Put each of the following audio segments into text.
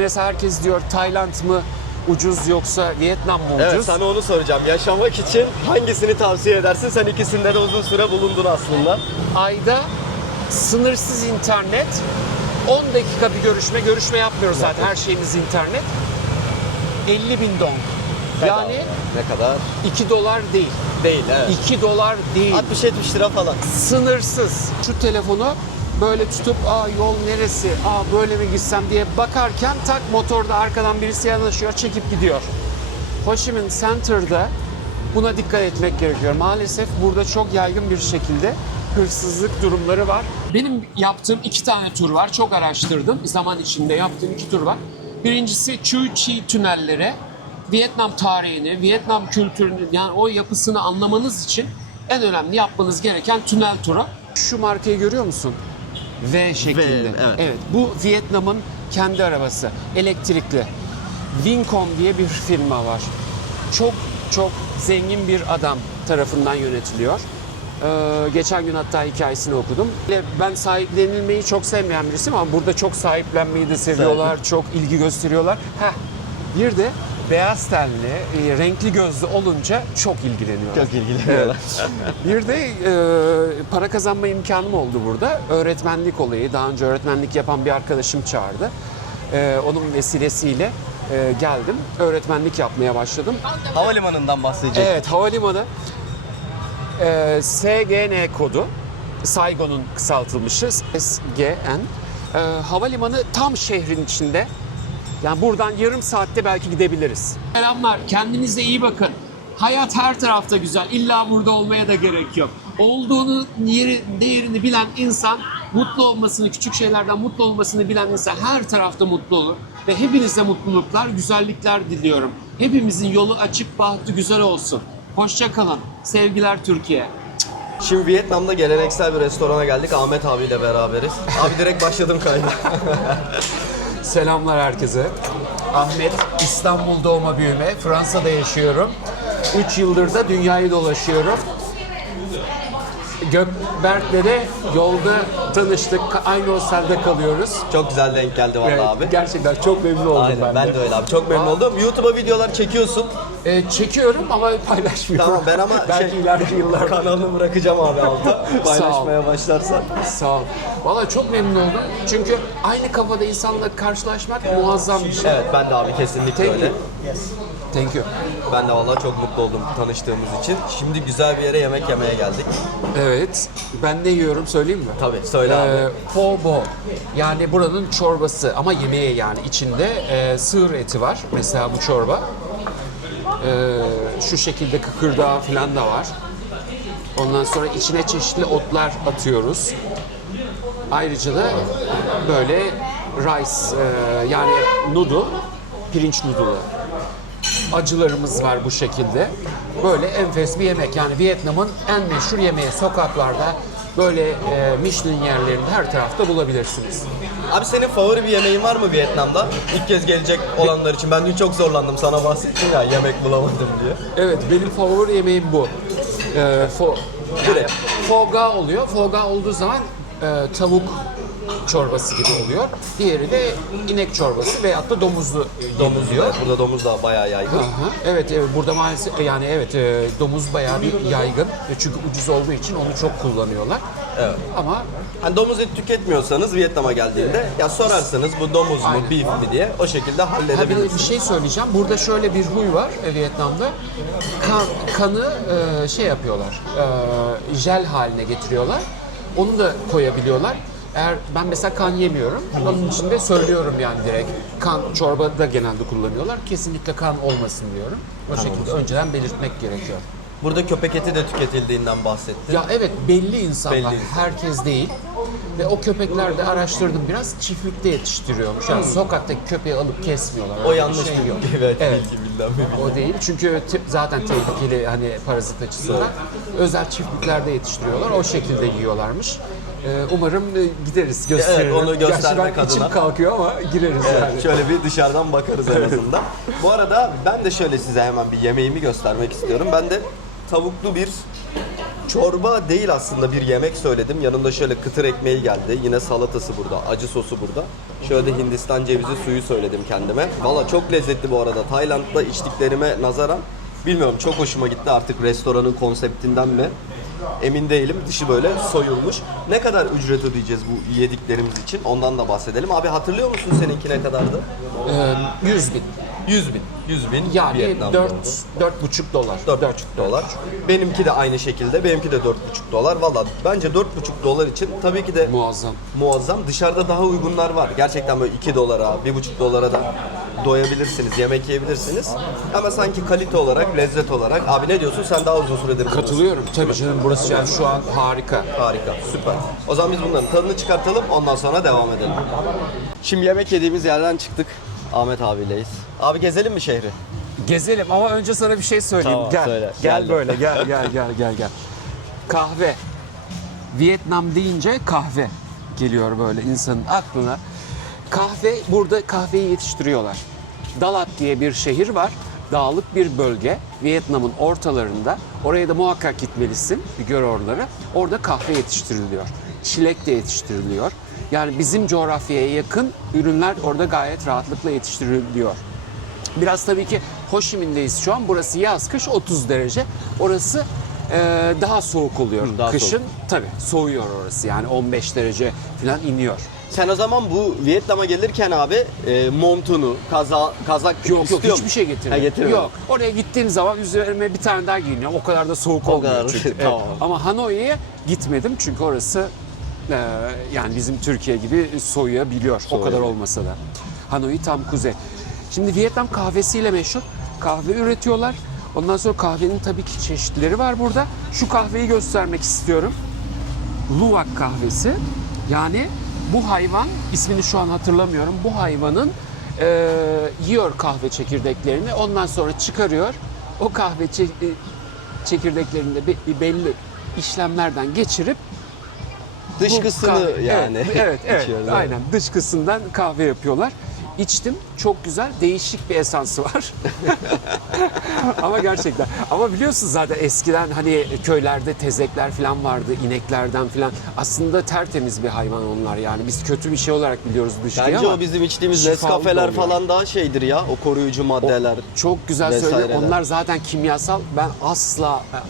Mesela herkes diyor Tayland mı ucuz yoksa Vietnam mı ucuz? Evet, sana onu soracağım. Yaşamak için hangisini tavsiye edersin? Sen ikisinde de uzun süre bulundun aslında. Ayda sınırsız internet, 10 dakika bir görüşme yapmıyoruz zaten, her şeyimiz internet. 50.000 dong. Yani ne kadar? 2 dolar değil. Değil, evet. 2 dolar değil. 60-70 lira falan. Sınırsız. Şu telefonu böyle tutup yol neresi, böyle mi gitsem diye bakarken tak motorda arkadan birisi yanaşıyor, çekip gidiyor. Ho Chi Minh Center'da buna dikkat etmek gerekiyor. Maalesef burada çok yaygın bir şekilde hırsızlık durumları var. Benim yaptığım 2 tane tur var. Çok araştırdım. Zaman içinde yaptığım 2 tur var. Birincisi Chu Chi tünellere, Vietnam tarihini, Vietnam kültürünü, yani o yapısını anlamanız için en önemli yapmanız gereken tünel turu. Şu markayı görüyor musun? V şeklinde. Evet. Bu Vietnam'ın kendi arabası. Elektrikli. Vincom diye bir firma var. Çok zengin bir adam tarafından yönetiliyor. Geçen gün hatta hikayesini okudum. Ben sahiplenilmeyi çok sevmeyen birisiyim ama burada çok sahiplenmeyi de seviyorlar, çok ilgi gösteriyorlar. Bir de beyaz tenli, renkli gözlü olunca çok ilgileniyorlar. Çok ilgileniyorlar. Bir de para kazanma imkanım oldu burada. Öğretmenlik olayı, daha önce öğretmenlik yapan bir arkadaşım çağırdı. Onun vesilesiyle geldim, öğretmenlik yapmaya başladım. Havalimanından bahsedecek. Evet, havalimanı. SGN kodu, Saigon'un kısaltılmışı, SGN. Havalimanı tam şehrin içinde. Yani buradan yarım saatte belki gidebiliriz. Selamlar, kendinize iyi bakın. Hayat her tarafta güzel, illa burada olmaya da gerek yok. Olduğunu, değerini bilen insan, mutlu olmasını, küçük şeylerden mutlu olmasını bilen insan her tarafta mutlu olur. Ve hepinize mutluluklar, güzellikler diliyorum. Hepimizin yolu açık, bahtı güzel olsun. Hoşça kalın. Sevgiler Türkiye. Şimdi Vietnam'da geleneksel bir restorana geldik. Ahmet abiyle beraberiz. Abi direkt başladım kayda. Selamlar herkese. Ahmet, İstanbul doğma büyüme. Fransa'da yaşıyorum. 3 yıldır da dünyayı dolaşıyorum. Gökberk'le de yolda tanıştık. Aynı hostelde kalıyoruz. Çok güzel denk geldi vallahi abi. Gerçekten çok memnun oldum. Aynen, ben de öyle abi. Çok memnun oldum. YouTube'a videolar çekiyorsun. Çekiyorum ama paylaşmıyorum. Tamam, ben ama belki ileriki yıllarda kanalını bırakacağım abi altta. Paylaşmaya başlarsan. Sağ ol. Valla çok memnun oldum. Çünkü aynı kafada insanla karşılaşmak muazzam bir şey. Evet, ben de abi kesinlikle Thank öyle. you. Thank you. Ben de vallahi çok mutlu oldum tanıştığımız için. Şimdi güzel bir yere yemek yemeye geldik. Evet. Ben ne yiyorum söyleyeyim mi? Tabii, söyle abi. Pho bo. Yani buranın çorbası ama yemeğe, yani içinde sığır eti var. Mesela bu çorba. Şu şekilde kıkırdağı falan da var. Ondan sonra içine çeşitli otlar atıyoruz. Ayrıca da böyle rice, yani noodle, pirinç noodle'ı. Acılarımız var bu şekilde. Böyle enfes bir yemek. Yani Vietnam'ın en meşhur yemeği. Sokaklarda böyle Michelin yerlerinde her tarafta bulabilirsiniz. Abi senin favori bir yemeğin var mı Vietnam'da? İlk kez gelecek olanlar için. Ben dün çok zorlandım, sana bahsettim ya, yemek bulamadım diye. Evet, benim favori yemeğim bu. Pho ga oluyor. Pho ga olduğu zaman tavuk çorbası gibi oluyor. Diğeri de inek çorbası veyahut da domuzlu oluyor. Burada domuz da bayağı yaygın. Evet, burada maalesef domuz bayağı bir yaygın. Çünkü ucuz olduğu için onu çok kullanıyorlar. Evet. Ama Hani domuz eti tüketmiyorsanız Vietnam'a geldiğinde ya sorarsanız bu domuz mu, beef mi diye o şekilde bir halledebilirsiniz. şey söyleyeceğim. Burada şöyle bir huy var Vietnam'da. Kanı şey yapıyorlar. Jel haline getiriyorlar. Onu da koyabiliyorlar. Eğer ben mesela kan yemiyorum, onun için de söylüyorum yani direkt. Kan çorbada genelde kullanıyorlar. Kesinlikle kan olmasın diyorum. O şekilde önceden belirtmek gerekiyor. Burada köpek eti de tüketildiğinden bahsettin. Ya evet, belli insanlar, Belli. herkes değil. Ve o köpekler de araştırdım biraz, çiftlikte yetiştiriyormuş. Yani sokaktaki köpeği alıp kesmiyorlar. O Öyle bir yanlış şey bilgi. yok. Evet, Evet. bilgi bilmem ne. O değil çünkü zaten tehlikeli, hani parazit açısından. Özel çiftliklerde yetiştiriyorlar, o şekilde yiyorlarmış. Umarım gideriz, gösteririm. Evet, onu göstermek Gerçi ben içim adına. kalkıyor ama gireriz yani. Evet, şöyle bir dışarıdan bakarız en azından. Bu arada ben de şöyle size hemen bir yemeğimi göstermek istiyorum. Ben de tavuklu bir çorba değil aslında, bir yemek söyledim. Yanında şöyle kıtır ekmeği geldi. Yine salatası burada, acı sosu burada. Şöyle de Hindistan cevizi suyu söyledim kendime. Valla çok lezzetli bu arada. Tayland'da içtiklerime nazaran bilmiyorum, çok hoşuma gitti, artık restoranın konseptinden mi? Emin değilim. Dışı böyle soyulmuş. Ne kadar ücret ödeyeceğiz bu yediklerimiz için? Ondan da bahsedelim. Abi hatırlıyor musun seninki ne kadardı? 100 bin. 100 bin. 100 bin Yani Vietnam 4, doldu. 4,5 dolar. 4,5 dolar. Benimki de aynı şekilde. Benimki de 4,5 dolar. Valla bence 4,5 dolar için tabii ki de Muazzam. muazzam. Dışarıda daha uygunlar var. Gerçekten böyle 2 dolara, 1,5 dolara da doyabilirsiniz, yemek yiyebilirsiniz. Ama sanki kalite olarak, lezzet olarak. Abi ne diyorsun? Sen daha uzun süredir buradasın. Katılıyorum. Tabii canım, burası yani şu an harika. Harika, süper. O zaman biz bunların tadını çıkartalım, ondan sonra devam edelim. Şimdi yemek yediğimiz yerden çıktık. Ahmet abileyiz. Abi gezelim mi şehri? Gezelim ama önce sana bir şey söyleyeyim. Tamam, Gel. söyle. Gel Geldim. böyle. Gel. Kahve. Vietnam deyince kahve geliyor böyle insanın aklına. Kahve, burada kahveyi yetiştiriyorlar. Dalat diye bir şehir var. Dağlık bir bölge. Vietnam'ın ortalarında. Oraya da muhakkak gitmelisin. Bir gör oraları. Orada kahve yetiştiriliyor. Çilek de yetiştiriliyor. Yani bizim coğrafyaya yakın ürünler orada gayet rahatlıkla yetiştiriliyor. Biraz tabii ki Ho Chi Minh'deyiz şu an. Burası yaz kış 30 derece. Orası daha soğuk oluyor. Daha Kışın soğuk. tabii soğuyor orası. Yani 15 derece falan iniyor. Sen o zaman bu Vietnam'a gelirken abi montunu, kazak Yok istiyor hiçbir musun? şey getirmedim. Ha, getirmedin. Yok. Oraya gittiğim zaman üzerime bir tane daha giyiniyorum. O kadar da soğuk O olmuyor kadar, çünkü. Evet. tamam. Ama Hanoi'ye gitmedim çünkü orası yani bizim Türkiye gibi soğuyabiliyor. O kadar olmasa da. Hanoi tam kuzey. Şimdi Vietnam kahvesiyle meşhur. Kahve üretiyorlar. Ondan sonra kahvenin tabii ki çeşitleri var burada. Şu kahveyi göstermek istiyorum. Luwak kahvesi. Yani bu hayvan, ismini şu an hatırlamıyorum. Bu hayvanın yiyor kahve çekirdeklerini. Ondan sonra çıkarıyor. O kahve çekirdeklerini de belli işlemlerden geçirip Dışkısını kahve- yani. Evet, içiyoruz, aynen. Dışkısından kahve yapıyorlar. İçtim. Çok güzel, değişik bir esansı var. Ama gerçekten. Ama biliyorsun zaten eskiden hani köylerde tezekler falan vardı, ineklerden falan. Aslında tertemiz bir hayvan onlar yani. Biz kötü bir şey olarak biliyoruz dışkıyı Bence ama o bizim içtiğimiz şifalı da Nescafe'ler oluyor. falan daha şeydir ya. O koruyucu maddeler. Çok güzel vesaireler. söyledin. Onlar zaten kimyasal. Ben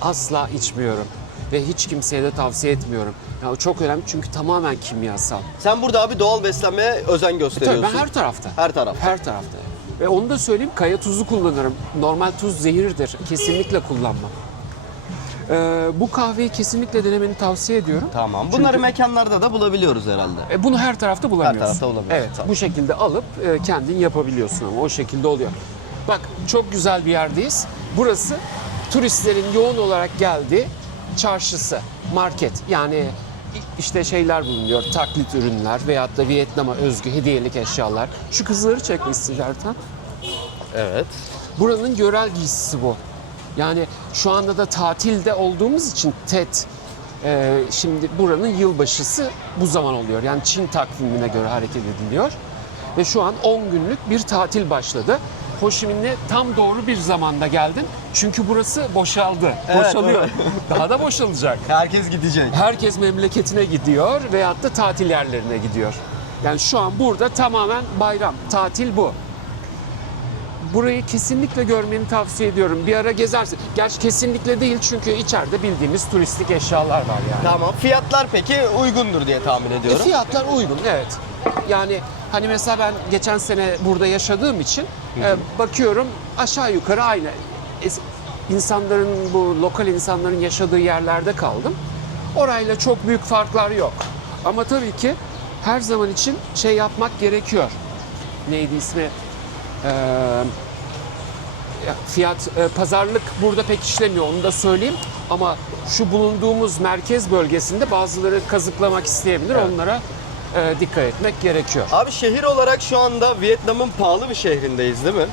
asla içmiyorum. Ve hiç kimseye de tavsiye etmiyorum. Ya o çok önemli çünkü tamamen kimyasal. Sen burada abi doğal beslenmeye özen Tabii gösteriyorsun. ben her tarafta. Her tarafta. Her tarafta. Ve onu da söyleyeyim, kaya tuzu kullanırım. Normal tuz zehirdir. Kesinlikle kullanmam. Bu kahveyi kesinlikle denemeni tavsiye ediyorum. Tamam. Çünkü- Bunları mekanlarda da bulabiliyoruz herhalde. Bunu her tarafta bulamıyorsun. Her tarafta bulamıyorsun, Evet, tamam. bu şekilde alıp kendin yapabiliyorsun ama o şekilde oluyor. Bak çok güzel bir yerdeyiz. Burası turistlerin yoğun olarak geldiği çarşısı, market. Yani işte şeyler bulunuyor, taklit ürünler veyahut da Vietnam'a özgü hediyelik eşyalar. Şu kızları çekmişsin Ertan. Evet. Buranın yörel giysisi bu. Yani şu anda da tatilde olduğumuz için Tet, şimdi buranın yılbaşısı bu zaman oluyor. Yani Çin takvimine göre hareket ediliyor. Ve şu an 10 günlük bir tatil başladı. Ho Chi Minh'e tam doğru bir zamanda geldin. Çünkü burası boşaldı. Evet, Boşalıyor. evet. Daha da boşalacak. Herkes gidecek. Herkes memleketine gidiyor veyahut da tatil yerlerine gidiyor. Yani şu an burada tamamen bayram, tatil bu. Burayı kesinlikle görmeni tavsiye ediyorum. Bir ara gezersin. Gerçi kesinlikle değil çünkü içeride bildiğimiz turistik eşyalar var yani. Tamam. Fiyatlar peki uygundur diye tahmin ediyorum. Fiyatlar uygun, evet. Yani hani mesela ben geçen sene burada yaşadığım için bakıyorum aşağı yukarı aynı. İnsanların, bu lokal insanların yaşadığı yerlerde kaldım. Orayla çok büyük farklar yok. Ama tabii ki her zaman için şey yapmak gerekiyor. Neydi ismi? Fiyat, pazarlık burada pek işlemiyor, onu da söyleyeyim. Ama şu bulunduğumuz merkez bölgesinde bazıları kazıklamak isteyebilir. Evet. Onlara dikkat etmek gerekiyor. Abi şehir olarak şu anda Vietnam'ın pahalı bir şehrindeyiz değil mi?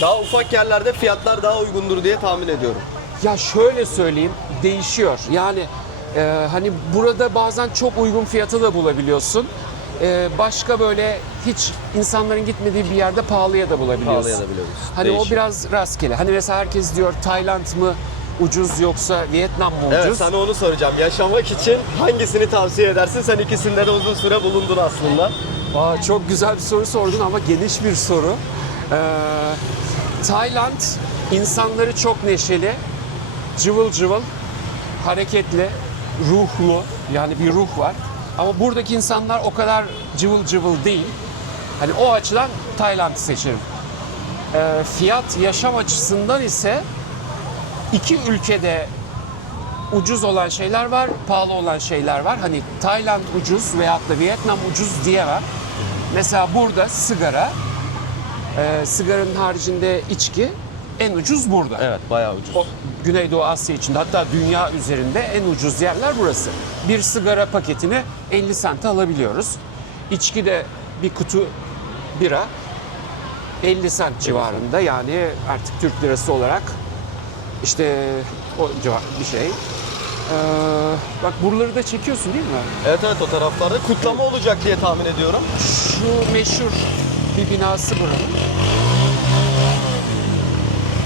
Daha ufak yerlerde fiyatlar daha uygundur diye tahmin ediyorum. Ya şöyle söyleyeyim, değişiyor. Yani hani burada bazen çok uygun fiyata da bulabiliyorsun. Başka böyle hiç insanların gitmediği bir yerde pahalıya da bulabiliyorsun. Pahalıya da bulabiliyorsun. Hani Değişiyor. o biraz rastgele. Hani mesela herkes diyor Tayland mı ucuz yoksa Vietnam mı ucuz? Evet, sana onu soracağım. Yaşamak için hangisini tavsiye edersin? Sen ikisinde de uzun süre bulundun aslında. Çok güzel bir soru sordun ama geniş bir soru. Tayland insanları çok neşeli, cıvıl cıvıl, hareketli, ruhlu, yani bir ruh var. Ama buradaki insanlar o kadar cıvıl cıvıl değil. Hani o açıdan Tayland'ı seçerim. Fiyat, yaşam açısından ise iki ülkede ucuz olan şeyler var, pahalı olan şeyler var. Hani Tayland ucuz veyahut da Vietnam ucuz diyemem. Mesela burada sigara, sigaranın haricinde içki en ucuz burada. Evet, bayağı ucuz. O Güneydoğu Asya içinde, hatta dünya üzerinde en ucuz yerler burası. Bir sigara paketini 50 sente alabiliyoruz. İçki de bir kutu bira 50 sent civarında, yani artık Türk lirası olarak işte o civar bir şey. Bak buraları da çekiyorsun değil mi? Evet evet, o taraflarda kutlama olacak diye tahmin ediyorum. Şu meşhur bir binası buranın.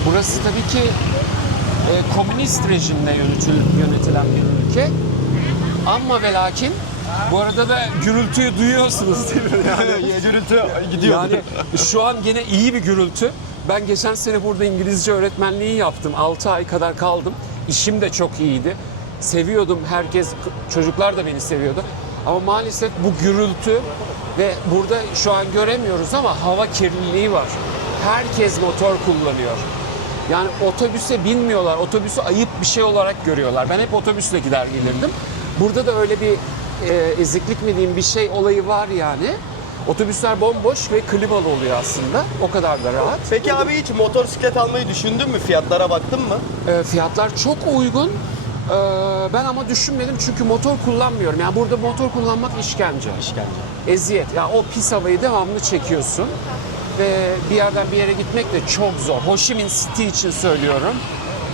Burası tabii ki komünist rejimle yönetilen bir ülke. Ama ve lakin bu arada da gürültüyü duyuyorsunuz değil mi? Yani, Gürültü gidiyor. yani şu an gene iyi bir gürültü. Ben geçen sene burada İngilizce öğretmenliği yaptım. 6 ay kadar kaldım. İşim de çok iyiydi. Seviyordum, herkes, çocuklar da beni seviyordu. Ama maalesef bu gürültü ve burada şu an göremiyoruz ama hava kirliliği var. Herkes motor kullanıyor. Yani otobüse binmiyorlar. Otobüsü ayıp bir şey olarak görüyorlar. Ben hep otobüsle gider gelirdim. Burada da öyle bir eziklik mi diyeyim, bir şey olayı var yani. Otobüsler bomboş ve klimalı oluyor aslında. O kadar da rahat. Peki abi, hiç motosiklet almayı düşündün mü? Fiyatlara baktın mı? Fiyatlar çok uygun. Ben ama düşünmedim çünkü motor kullanmıyorum. Yani burada motor kullanmak işkence. Eziyet. Yani o pis havayı devamlı çekiyorsun. Ve bir yerden bir yere gitmek de çok zor. Ho Chi Minh City için söylüyorum.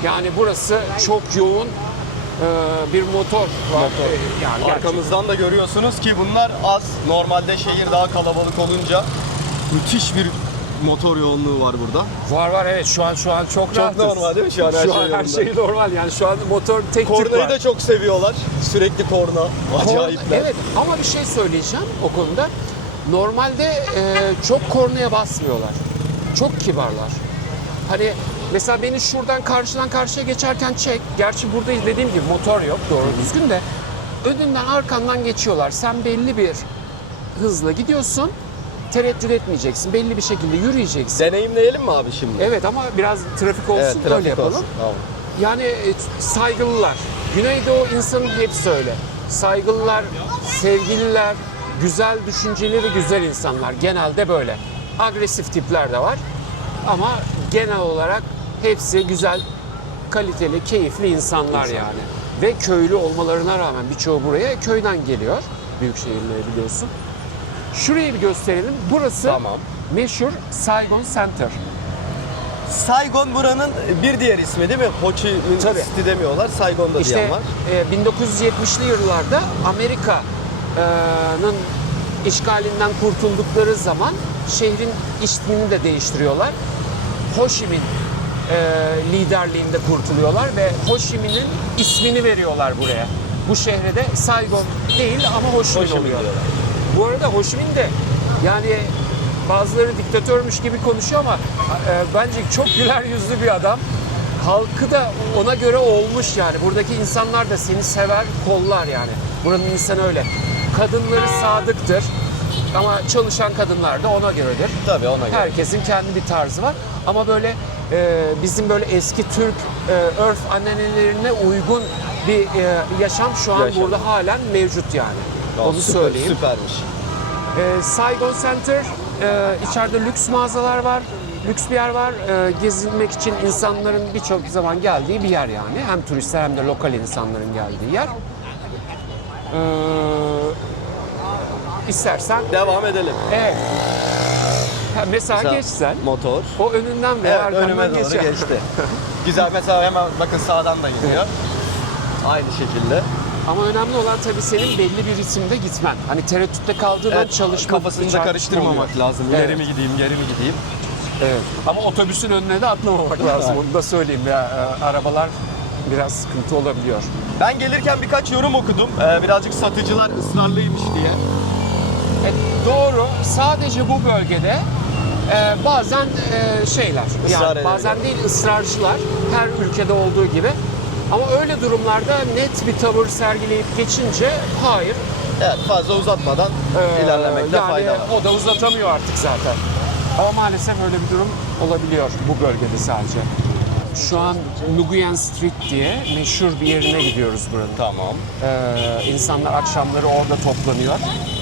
Yani burası çok yoğun bir motor var. Yani Arkamızdan da görüyorsunuz ki bunlar az. Normalde şehir daha kalabalık olunca müthiş bir motor yoğunluğu var burada. var evet, şu an çok rahatız. normal değil mi şu an her şey her yolunda? şey normal, yani şu an motor tek tip Kornayı var. da çok seviyorlar. Sürekli korna. Acayipler. Evet, ama bir şey söyleyeceğim o konuda. Normalde çok kornaya basmıyorlar. Çok kibarlar. Hani mesela beni şuradan karşıdan karşıya geçerken çek. Gerçi burada dediğim gibi motor yok doğru düzgün de. Önünden arkandan geçiyorlar. Sen belli bir hızla gidiyorsun. Tereddüt etmeyeceksin. Belli bir şekilde yürüyeceksin. Deneyimleyelim mi abi şimdi? Evet, ama biraz trafik olsun, Evet, öyle trafik yapalım. olsun. Tamam. Yani saygılılar. Güneydoğu insanın hepsi öyle. Saygılılar, sevgililer, güzel düşünceli ve güzel insanlar. Genelde böyle. Agresif tipler de var. Ama genel olarak hepsi güzel, kaliteli, keyifli insanlar yani. Ve köylü olmalarına rağmen birçoğu buraya köyden geliyor. Büyük şehirleri biliyorsun. Şurayı bir gösterelim. Burası Tamam. meşhur Saigon Center. Saigon buranın bir diğer ismi değil mi? Ho Chi Minh Tabii. City demiyorlar. Saigon'da İşte diyen var. 1970'li yıllarda Amerika'nın işgalinden kurtuldukları zaman şehrin ismini de değiştiriyorlar. Ho Chi Minh liderliğinde kurtuluyorlar ve Ho Chi Minh'in ismini veriyorlar buraya. Bu şehre de Saigon değil ama Ho Chi Minh oluyor. Bu arada Ho Chi Minh de yani bazıları diktatörmüş gibi konuşuyor ama bence çok güler yüzlü bir adam. Halkı da ona göre olmuş yani. Buradaki insanlar da seni sever, kollar yani. Buranın insanı öyle. Kadınları sadıktır. Ama çalışan kadınlar da ona göredir. Tabii, ona göre. Herkesin kendi bir tarzı var. Ama böyle bizim böyle eski Türk örf ananelerine uygun bir yaşam şu an Yaşam. burada halen mevcut yani. Onu söyleyeyim. Süpermiş. Saigon Center, içeride lüks mağazalar var, lüks bir yer var. Gezinmek için insanların birçok zaman geldiği bir yer yani. Hem turistler hem de lokal insanların geldiği yer. İstersen, Devam edelim. evet. Mesela geçsen, Motor. o önünden veya Evet, arkandan önüme doğru geçer. geçti. Güzel, mesela hemen bakın sağdan da gidiyor. Aynı şekilde. Ama önemli olan tabii senin belli bir ritimde gitmen. Hani tereddütte kaldığın an çalışma, kafasını da çarpışma karıştırmamak oluyor. lazım. Evet. İleri mi gideyim, geri mi gideyim? Evet. Ama otobüsün önüne de atlamamak lazım. Onu da söyleyeyim ya. Arabalar biraz sıkıntı olabiliyor. Ben gelirken birkaç yorum okudum. Birazcık satıcılar ısrarlıymış diye. Doğru. Sadece bu bölgede bazen şeyler, Israr yani ederler. bazen değil ısrarcılar, her ülkede olduğu gibi. Ama öyle durumlarda net bir tavır sergileyip geçince hayır. Evet, fazla uzatmadan ilerlemekte yani fayda var. o da uzatamıyor artık zaten. Ama maalesef öyle bir durum olabiliyor bu bölgede sadece. Şu an Nguyen Street diye meşhur bir yerine gidiyoruz buranın. Tamam. İnsanlar akşamları orada toplanıyor.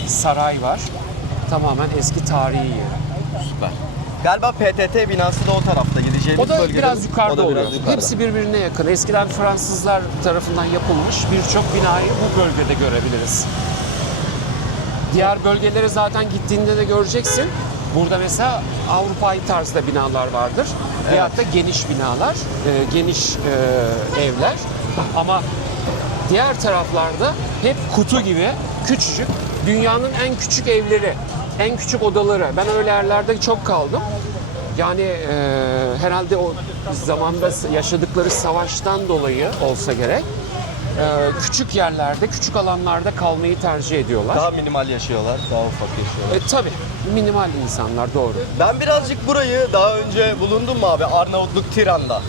Saray var. Tamamen eski tarihi yer. Süper. Galiba PTT binası da o tarafta gideceğimiz O da bölgede. biraz yukarıda O da oluyor. biraz yukarıda. Hepsi birbirine yakın. Eskiden Fransızlar tarafından yapılmış birçok binayı bu bölgede görebiliriz. Diğer bölgelere zaten gittiğinde de göreceksin. Burada mesela Avrupa'yı tarzda binalar vardır. Veyahut da geniş binalar, geniş evler. Ama diğer taraflarda hep kutu gibi küçücük, dünyanın en küçük evleri, en küçük odaları. Ben öyle yerlerde çok kaldım. Yani herhalde o zamanda yaşadıkları savaştan dolayı olsa gerek küçük yerlerde, küçük alanlarda kalmayı tercih ediyorlar. Daha minimal yaşıyorlar, daha ufak yaşıyorlar. Tabii minimal insanlar, doğru. Ben birazcık burayı daha önce bulundum mu abi? Arnavutluk Tiran'da.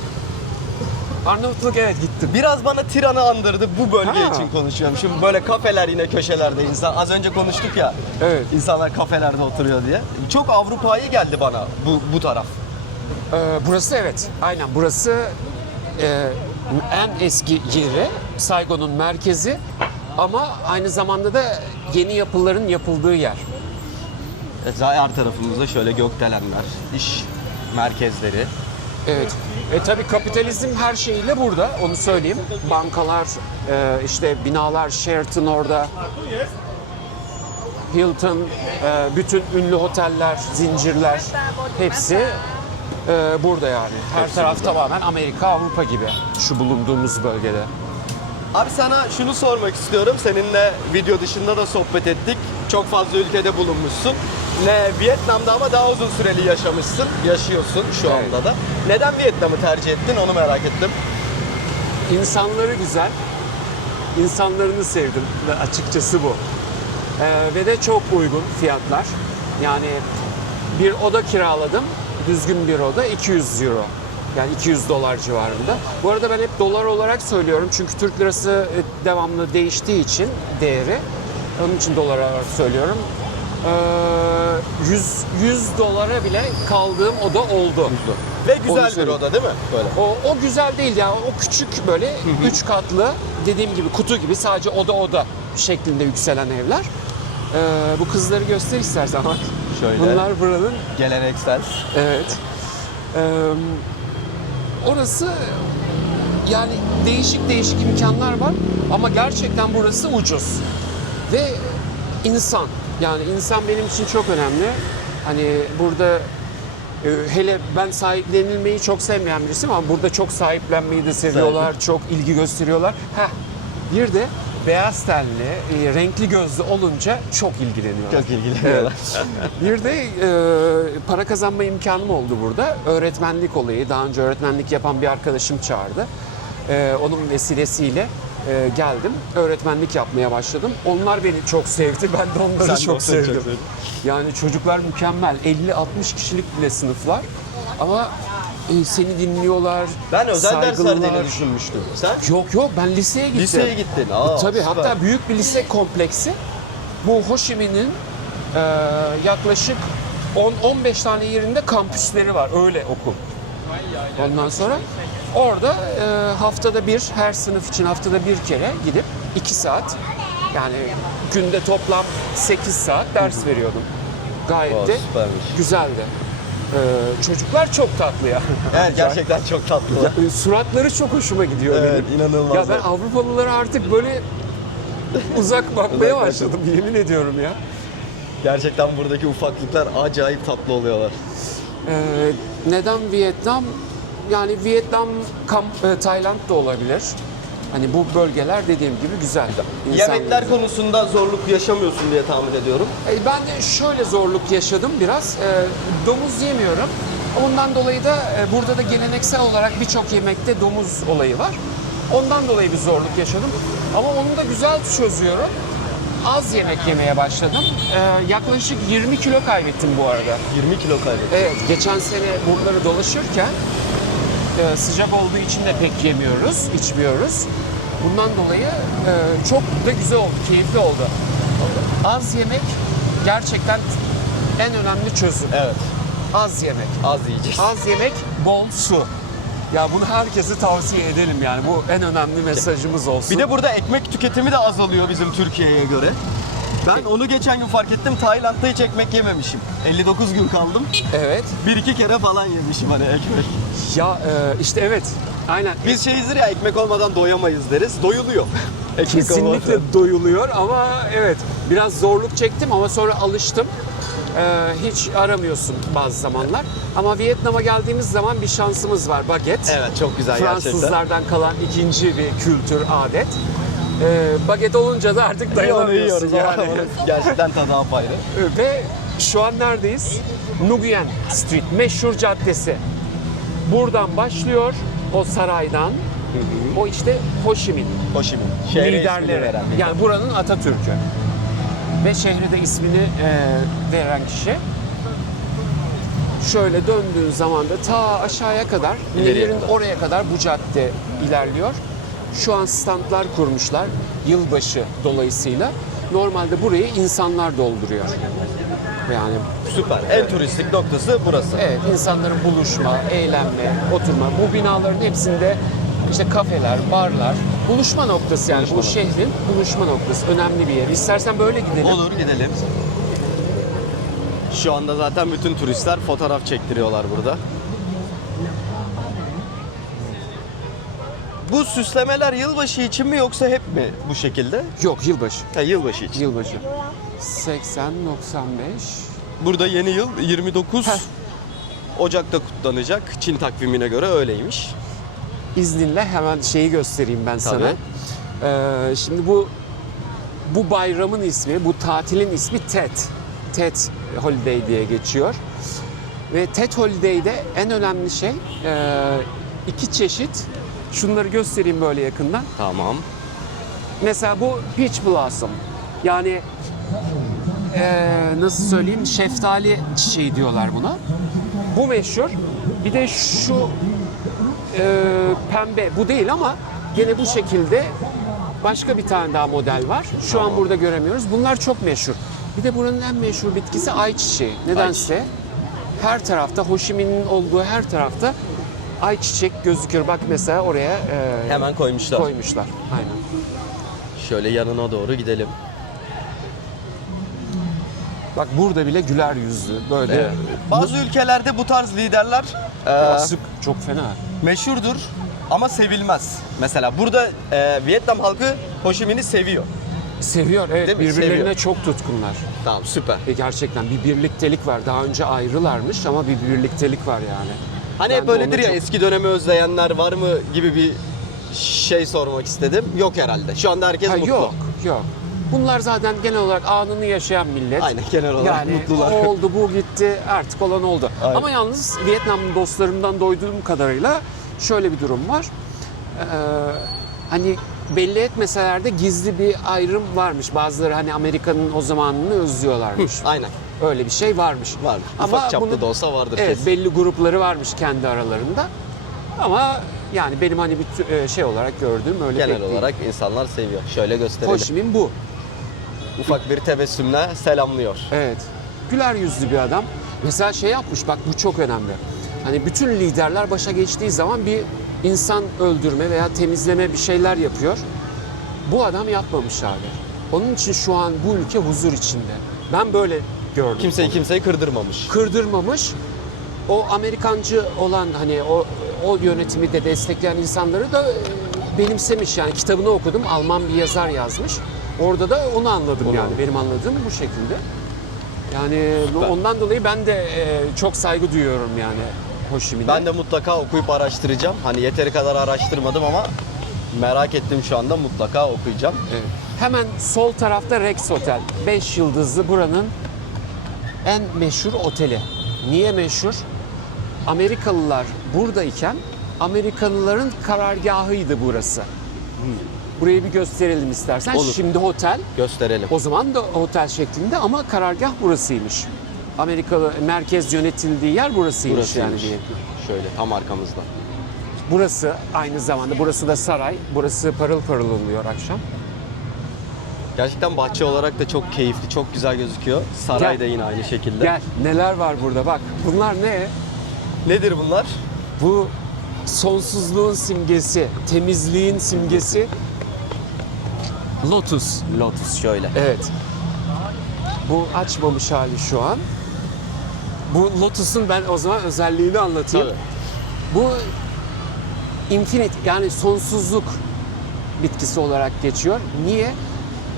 Arnavutluk evet gittim. Biraz bana Tiran'ı andırdı. Bu bölge Ha. için konuşuyorum. Şimdi böyle kafeler yine köşelerde insan. Az önce konuştuk ya. Evet. İnsanlar kafelerde oturuyor diye. Çok Avrupa'yı geldi bana bu taraf. Burası evet, aynen burası en eski yeri, Saigon'un merkezi ama aynı zamanda da yeni yapıların yapıldığı yer. Zaten her tarafımızda şöyle gökdelenler, iş merkezleri. Evet. Tabii kapitalizm her şeyiyle burada, onu söyleyeyim. Bankalar, işte binalar, Sheraton orada, Hilton, bütün ünlü oteller, zincirler hepsi burada yani. Her taraf tamamen Amerika, Avrupa gibi şu bulunduğumuz bölgede. Abi sana şunu sormak istiyorum. Seninle video dışında da sohbet ettik. Çok fazla ülkede bulunmuşsun. Vietnam'da ama daha uzun süreli yaşamışsın. Yaşıyorsun şu anda Evet. da. Neden Vietnam'ı tercih ettin onu merak ettim. İnsanları güzel, insanlarını sevdim ve açıkçası bu. Ve de çok uygun fiyatlar. Yani bir oda kiraladım, düzgün bir oda 200 euro. Yani 200 dolar civarında. Bu arada ben hep dolar olarak söylüyorum çünkü Türk lirası devamlı değiştiği için değeri. Onun için dolar olarak söylüyorum. 100 dolara bile kaldığım oda oldu. Ve Onu güzel bir söyleyeyim. oda değil mi? Böyle. O güzel değil ya. O küçük böyle 3 katlı dediğim gibi kutu gibi sadece oda şeklinde yükselen evler. Bu kızları göster istersen bak. Şöyle. Bunlar buranın. Geleneksel. Evet. Orası yani değişik imkanlar var ama gerçekten burası ucuz. Ve insan. Yani insan benim için çok önemli. Hani burada hele ben sahiplenilmeyi çok sevmeyen birisiyim ama burada çok sahiplenmeyi de seviyorlar, çok ilgi gösteriyorlar. Bir de beyaz tenli, renkli gözlü olunca çok ilgileniyorlar. Çok ilgileniyorlar. Bir de para kazanma imkanım oldu burada. Öğretmenlik olayı. Daha önce öğretmenlik yapan bir arkadaşım çağırdı. Onun vesilesiyle geldim. Öğretmenlik yapmaya başladım. Onlar beni çok sevdi. Ben de onları Sen de çok onları sevdim. çok sevdin. Yani çocuklar mükemmel. 50-60 kişilik bile sınıflar. Ama seni dinliyorlar. Ben özel ders saygılılar. verdiğini düşünmüştüm. Sen? Yok ben liseye gittim. Liseye gittin. Tabii süper. hatta büyük bir lise kompleksi. Bu Ho Chi Minh'in yaklaşık 10-15 tane yerinde kampüsleri var. Öyle okul. Ondan sonra orada haftada bir, her sınıf için haftada bir kere gidip 2 saat yani günde toplam 8 saat ders veriyordum. Gayet de Süpermiş. güzeldi. Çocuklar çok tatlı ya. Evet gerçekten çok tatlı. Suratları çok hoşuma gidiyor Evet, benim. inanılmaz. Ya ben Avrupalılara artık böyle uzak bakmaya başladım yemin ediyorum ya. Gerçekten buradaki ufaklıklar acayip tatlı oluyorlar. Neden Vietnam? Yani Vietnam, Tayland da olabilir. Hani bu bölgeler dediğim gibi güzel. Yemekler konusunda zorluk yaşamıyorsun diye tahmin ediyorum. Ben de şöyle zorluk yaşadım biraz. Domuz yemiyorum. Ondan dolayı da burada da geleneksel olarak birçok yemekte domuz olayı var. Ondan dolayı bir zorluk yaşadım. Ama onu da güzel çözüyorum. Az yemek yemeye başladım. Yaklaşık 20 kilo kaybettim bu arada. 20 kilo kaybettim. Evet, geçen sene buraları dolaşırken sıcak olduğu için de pek yemiyoruz, içmiyoruz. Bundan dolayı çok da güzel oldu, keyifli oldu. Az yemek gerçekten en önemli çözüm. Evet. Az yemek. Az yiyeceğiz. Az yemek, bol su. Ya bunu herkese tavsiye edelim yani. Bu en önemli mesajımız olsun. Bir de burada ekmek tüketimi de azalıyor bizim Türkiye'ye göre. Ben onu geçen gün fark ettim. Tayland'da hiç ekmek yememişim. 59 gün kaldım. Evet. 1-2 kere falan yemişim hani ekmek. Ya işte evet. Aynen. Biz şeyizdir ya, ekmek olmadan doyamayız deriz. Doyuluyor. Ekmek Kesinlikle olmadan. doyuluyor ama evet biraz zorluk çektim ama sonra alıştım. Hiç aramıyorsun bazı zamanlar. Ama Vietnam'a geldiğimiz zaman bir şansımız var. Baget. Evet, çok güzel gerçekten. Fransızlardan kalan ikinci bir kültür, adet. Baget olunca da artık Onu dayanamıyorsun yiyoruz yani. ama gerçekten tadı apayrı. Ve şu an neredeyiz? Nguyen Street, meşhur caddesi. Buradan başlıyor, o saraydan. O işte Ho Chi Minh Ho Chi Minh. Şehre ismini liderleri. veren. Yani buranın Atatürk'ü. Ve şehre de ismini veren kişi. Şöyle döndüğün zaman da ta aşağıya kadar, İleriye nehirin kadar. oraya kadar bu cadde ilerliyor. Şu an standlar kurmuşlar yılbaşı dolayısıyla. Normalde burayı insanlar dolduruyor. Yani Süper. En turistik noktası burası. evet, insanların buluşma, eğlenme, oturma. Bu binaların hepsinde işte kafeler, barlar, buluşma noktası yani. Bu şehrin buluşma noktası. Önemli bir yer. İstersen böyle gidelim. Olur, gidelim. Şu anda zaten bütün turistler fotoğraf çektiriyorlar burada. Bu süslemeler yılbaşı için mi yoksa hep mi bu şekilde? Yok, yılbaşı. Ha, yılbaşı için. Yılbaşı. 80-95. Burada yeni yıl 29 Heh. Ocak'ta kutlanacak. Çin takvimine göre öyleymiş. İzninle hemen şeyi göstereyim ben sana. Şimdi bu bayramın ismi, bu tatilin ismi Tet. Tet Holiday diye geçiyor. Ve Tet Holiday'de en önemli şey iki çeşit. Şunları göstereyim böyle yakından. Tamam. Mesela bu Peach Blossom. Yani nasıl söyleyeyim, şeftali çiçeği diyorlar buna. Bu meşhur. Bir de şu pembe, bu değil ama gene bu şekilde başka bir tane daha model var. Şu an burada göremiyoruz. Bunlar çok meşhur. Bir de buranın en meşhur bitkisi ayçiçeği. Nedense her tarafta, Ho Chi Minh'in olduğu her tarafta ayçiçek gözüküyor. Bak mesela oraya Hemen koymuşlar. koymuşlar. Aynen. Şöyle yanına doğru gidelim. Bak burada bile güler yüzlü böyle. Bazı ülkelerde bu tarz liderler Asık çok fena. meşhurdur ama sevilmez. Mesela burada Vietnam halkı Ho Chi Minh'i seviyor. Seviyor, evet, Değil mi? birbirlerine Seviyor. çok tutkunlar. Tamam, süper. Gerçekten bir birliktelik var. Daha önce ayrılarmış ama bir birliktelik var yani. Hani Ben hep de böyledir onu ya, çok- eski dönemi özleyenler var mı gibi bir şey sormak istedim. Yok herhalde. Şu anda herkes Ha, mutlu. yok. Bunlar zaten genel olarak anını yaşayan millet. Aynen, genel olarak yani mutlular. o oldu, bu gitti, artık olan oldu. Aynen. Ama yalnız Vietnamlı dostlarımdan duyduğum kadarıyla şöyle bir durum var. Hani belli etmeseler de gizli bir ayrım varmış. Bazıları hani Amerika'nın o zamanını özlüyorlarmış. Aynen. Öyle bir şey varmış. Var. Ama Ufak çapta bunun- da olsa vardır Evet, kesin. belli grupları varmış kendi aralarında. Ama yani benim hani bir şey olarak gördüğüm öyle Genel pek değil. olarak insanlar seviyor. Şöyle gösterelim. Ho Chi Minh bu. Ufak bir tebessümle selamlıyor. Evet. Güler yüzlü bir adam. Mesela şey yapmış, bak bu çok önemli. Hani bütün liderler başa geçtiği zaman bir insan öldürme veya temizleme bir şeyler yapıyor. Bu adam yapmamış abi. Onun için şu an bu ülke huzur içinde. Ben böyle gördüm. Kimseyi kırdırmamış. Kırdırmamış. O Amerikancı olan hani o yönetimi de destekleyen insanları da benimsemiş. Yani kitabını okudum. Alman bir yazar yazmış. Orada da onu anladım Onu yani. anladım. Benim anladığım bu şekilde. Yani Süper. ondan dolayı ben de çok saygı duyuyorum yani Ho Chi Minh'e. Ben de mutlaka okuyup araştıracağım. Hani yeteri kadar araştırmadım ama merak ettim, şu anda mutlaka okuyacağım. Evet. Hemen sol tarafta Rex Otel. 5 yıldızlı, buranın en meşhur oteli. Niye meşhur? Amerikalılar buradayken Amerikalıların karargahıydı burası. Burayı bir gösterelim istersen. Olur. Şimdi otel. Gösterelim. O zaman da otel şeklinde ama karargah burasıymış. Amerikalı merkez yönetildiği yer burasıymış, yani diye. Şöyle tam arkamızda. Burası aynı zamanda, burası da saray. Burası parıl parıl oluyor akşam. Gerçekten bahçe olarak da çok keyifli, çok güzel gözüküyor. Saray Gel. da yine aynı şekilde. Gel, neler var burada bak. Bunlar ne? Nedir bunlar? Bu sonsuzluğun simgesi, temizliğin simgesi. Lotus. Lotus şöyle. Evet. Bu açmamış hali şu an. Bu lotusun ben o zaman özelliğini anlatayım. Tabii. Bu infinite, yani sonsuzluk bitkisi olarak geçiyor. Niye?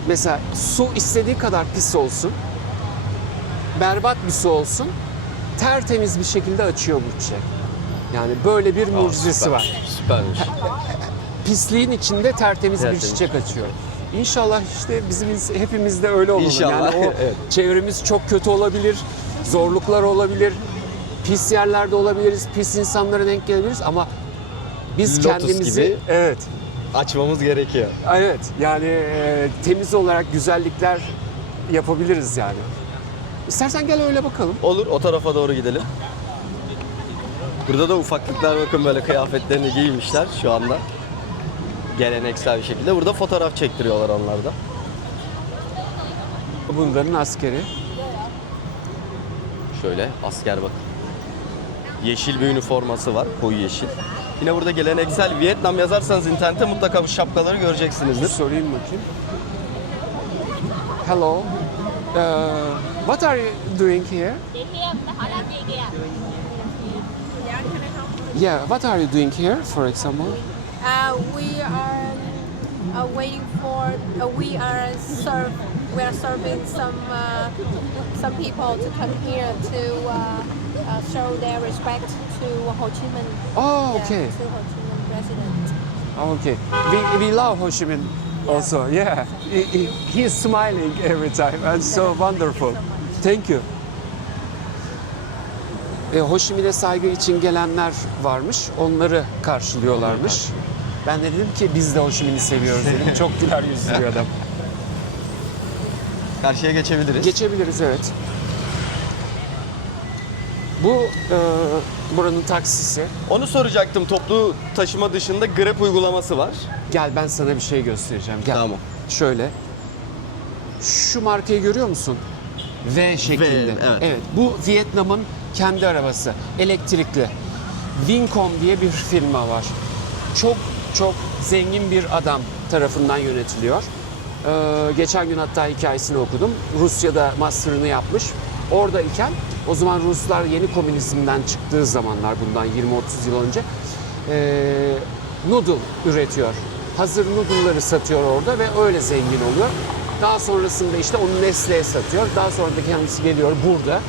Mesela su istediği kadar pis olsun, berbat bir su olsun, tertemiz bir şekilde açıyor bu çiçek. Yani böyle bir mucizesi Süper, var. Süpermiş. Pisliğin içinde tertemiz bir Tertemiz. çiçek açıyor. İnşallah işte hepimiz de öyle olur. İnşallah, Yani o evet. çevremiz çok kötü olabilir, zorluklar olabilir, pis yerlerde olabiliriz, pis insanlara denk gelebiliriz ama biz Lotus kendimizi gibi. evet. Açmamız gerekiyor. Evet, yani temiz olarak güzellikler yapabiliriz yani. İstersen gel öyle bakalım. Olur, o tarafa doğru gidelim. Burada da ufaklıklar bakın böyle kıyafetlerini giymişler şu anda. Geleneksel bir şekilde. Burada fotoğraf çektiriyorlar onlar da. Bunların askeri. Şöyle asker bakın. Yeşil bir üniforması var, koyu yeşil. Yine burada geleneksel Vietnam yazarsanız internette mutlaka bu şapkaları Bir göreceksinizdir. sorayım bakayım. Hello. What are you doing here? Chị Hiên, ta hỏi làm gì kìa? Yeah, what are you doing here, for example? We are waiting for. We are serving some people to come here to show their respect to Ho Chi Minh. Oh, Yeah, okay. to Ho Chi Minh president. Okay. We love Ho Chi Minh also. Yeah. He is smiling every time and so wonderful. Thank you. Ho Chi Minh'e saygı için gelenler varmış. Onları karşılıyorlarmış. Ben de dedim ki biz de Ho Chi Minh'i seviyoruz dedim. Çok güler yüzlü bir adam. Karşıya geçebiliriz. Geçebiliriz, evet. Bu buranın taksisi. Onu soracaktım. Toplu taşıma dışında Grab uygulaması var. Gel ben sana bir şey göstereceğim. Gel. Tamam. Şöyle. Şu markayı görüyor musun? V şeklinde. V, evet. Bu Vietnam'ın kendi arabası. Elektrikli. Vincom diye bir firma var. Çok çok zengin bir adam tarafından yönetiliyor. Geçen gün hatta hikayesini okudum. Rusya'da master'ını yapmış. Oradayken o zaman Ruslar yeni komünizmden çıktığı zamanlar, bundan 20-30 yıl önce noodle üretiyor. Hazır noodle'ları satıyor orada ve öyle zengin oluyor. Daha sonrasında işte onu Nestle'ye satıyor. Daha sonra da kendisi geliyor burada.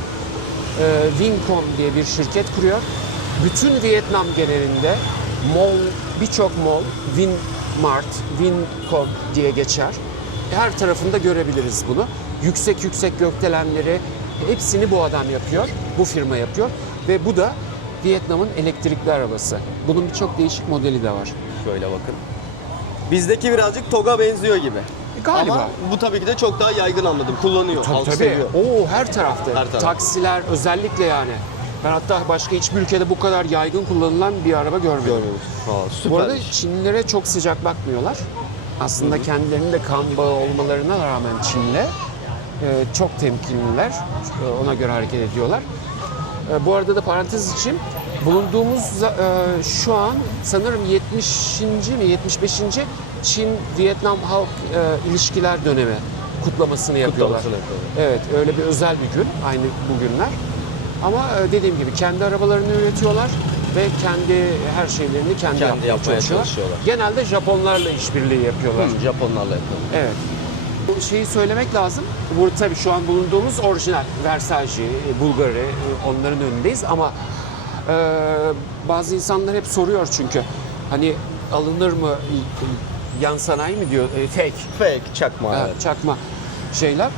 Vincom diye bir şirket kuruyor. Bütün Vietnam genelinde birçok mall, Vinmart, Vincom diye geçer. Her tarafında görebiliriz bunu. Yüksek yüksek gökdelenleri hepsini bu adam yapıyor, bu firma yapıyor. Ve bu da Vietnam'ın elektrikli arabası. Bunun birçok değişik modeli de var. Şöyle bakın. Bizdeki birazcık TOG'a benziyor gibi. Galiba. Ama bu tabii ki de çok daha yaygın anladım. Kullanıyor, halk seviyor. Oo, her tarafta. Her taraf. Taksiler özellikle yani. Ben hatta başka hiçbir ülkede bu kadar yaygın kullanılan bir araba görmedim. Görüyoruz. Aa, Bu arada süpermiş. Çinlilere çok sıcak bakmıyorlar. Aslında kendilerinin de kan bağı olmalarına rağmen Çin'le çok temkinliler. Ona göre hareket ediyorlar. Bu arada da parantez için bulunduğumuz şu an sanırım 70. mi 75. Çin-Vietnam halk ilişkiler dönemi kutlamasını yapıyorlar. Kutlamasını yapıyorlar. Evet, öyle bir özel bir gün, aynı bugünler. Ama dediğim gibi kendi arabalarını üretiyorlar ve kendi her şeylerini kendi yapmaya çalışıyorlar. Genelde Japonlarla işbirliği yapıyorlar. Japonlarla yapıyorlar. Evet. Bu şeyi söylemek lazım. Bu tabii şu an bulunduğumuz orijinal Versace, Bulgari, onların önündeyiz ama bazı insanlar hep soruyor çünkü hani alınır mı, yan sanayi mi diyor, fake. Fake, çakma. Evet, çakma şeyler.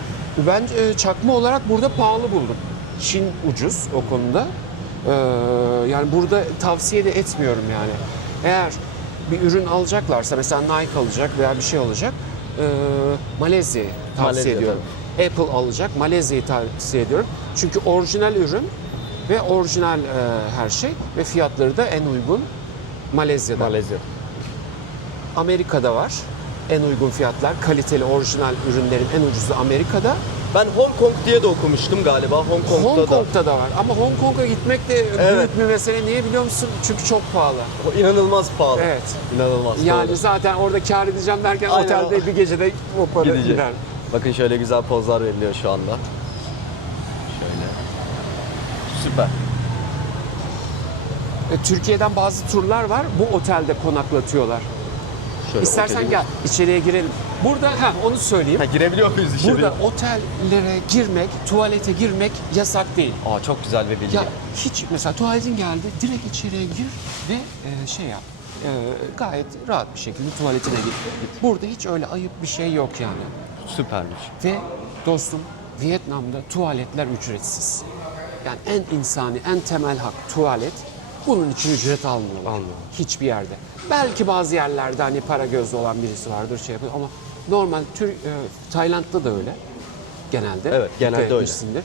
Ben çakma olarak burada pahalı buldum. Çin ucuz o konuda. Yani burada tavsiye de etmiyorum yani. Eğer bir ürün alacaklarsa, mesela Nike alacak veya bir şey alacak, Malezya'yı tavsiye Malezya, ediyorum. Apple alacak, Malezya'yı tavsiye ediyorum. Çünkü orijinal ürün ve orijinal her şey ve fiyatları da en uygun Malezya'da. Malezya. Amerika'da var en uygun fiyatlar, kaliteli orijinal ürünlerin en ucuzu Amerika'da. Ben Hong Kong diye de okumuştum galiba. Hong Kong'da Hong Kong'da da var ama Hong Kong'a gitmek de Evet. büyük bir mesele. Niye biliyor musun? Çünkü çok pahalı. O inanılmaz pahalı. Evet. İnanılmaz Yani doğru. zaten orada kâr edeceğim derken Aynen. otelde bir gecede o para Gidecek. gider. Bakın şöyle güzel pozlar veriliyor şu anda. Şöyle. Süper. Türkiye'den bazı turlar var. Bu otelde konaklatıyorlar. Şöyle İstersen otelimiz- gel içeriye girelim. Burada onu söyleyeyim. Ha, girebiliyor muyuz içeri? Burada otellere girmek, tuvalete girmek yasak değil. Aa, çok güzel bir bilgi. Ya hiç mesela tuvaletin geldi, direkt içeriye gir ve şey yap. Gayet rahat bir şekilde tuvaletine git. Burada hiç öyle ayıp bir şey yok yani. Süpermiş. Ve dostum, Vietnam'da tuvaletler ücretsiz. Yani en insani, en temel hak tuvalet. Bunun için ücret almıyorlar. Hiçbir yerde. Belki bazı yerlerde hani para gözlü olan birisi vardır şey yapıyor ama normal Tayland'da da öyle. Genelde. Evet, genelde Dikkat öyle. etmişsindir.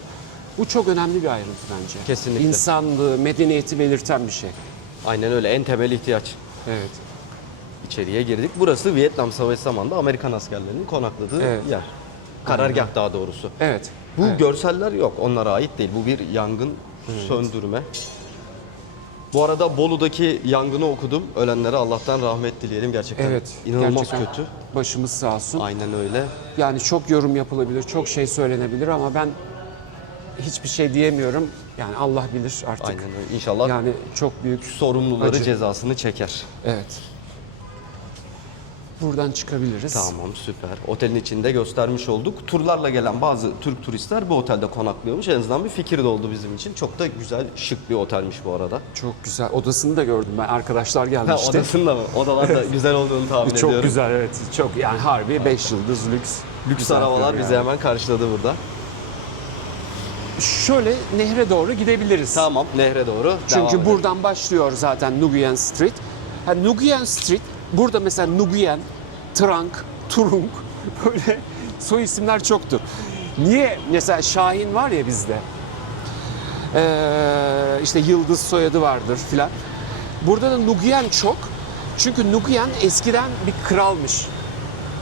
Bu çok önemli bir ayrıntı bence. Kesinlikle. İnsanlığı, medeniyeti belirten bir şey. Aynen öyle. En temel ihtiyaç. Evet. İçeriye girdik. Burası Vietnam Savaşı zamanında Amerikan askerlerinin konakladığı Evet. yer. Karargah daha doğrusu. Evet. Bu Evet. görseller yok. Onlara ait değil. Bu bir yangın söndürme. Bu arada Bolu'daki yangını okudum. Ölenlere Allah'tan rahmet dileyelim. Gerçekten Evet. inanılmaz gerçekten kötü. Başımız sağ olsun. Aynen öyle. Yani çok yorum yapılabilir, çok şey söylenebilir ama ben hiçbir şey diyemiyorum. Yani Allah bilir artık. Aynen öyle. İnşallah Yani çok büyük sorumluları acı. cezasını çeker. Evet. Buradan çıkabiliriz. Tamam, süper. Otelin içinde göstermiş olduk. Turlarla gelen bazı Türk turistler bu otelde konaklıyormuş. En azından bir fikir de oldu bizim için. Çok da güzel, şık bir otelmiş bu arada. Çok güzel. Odasını da gördüm ben. Arkadaşlar Ha, gelmişti. odasında mı? Odalar da güzel olduğunu tahmin Çok ediyorum. güzel, evet. Çok yani harbi 5 yıldız lüks. Lüks Güzel arabalar yani. bizi hemen karşıladı burada. Şöyle nehre doğru gidebiliriz. Tamam, nehre doğru Çünkü devam edelim. buradan başlıyor zaten Nguyen Street. Nguyen Street, burada mesela Nguyen, Trank, Turung böyle soy isimler çoktur. Niye? Mesela Şahin var ya bizde. İşte Yıldız soyadı vardır filan. Burada da Nguyen çok. Çünkü Nguyen eskiden bir kralmış.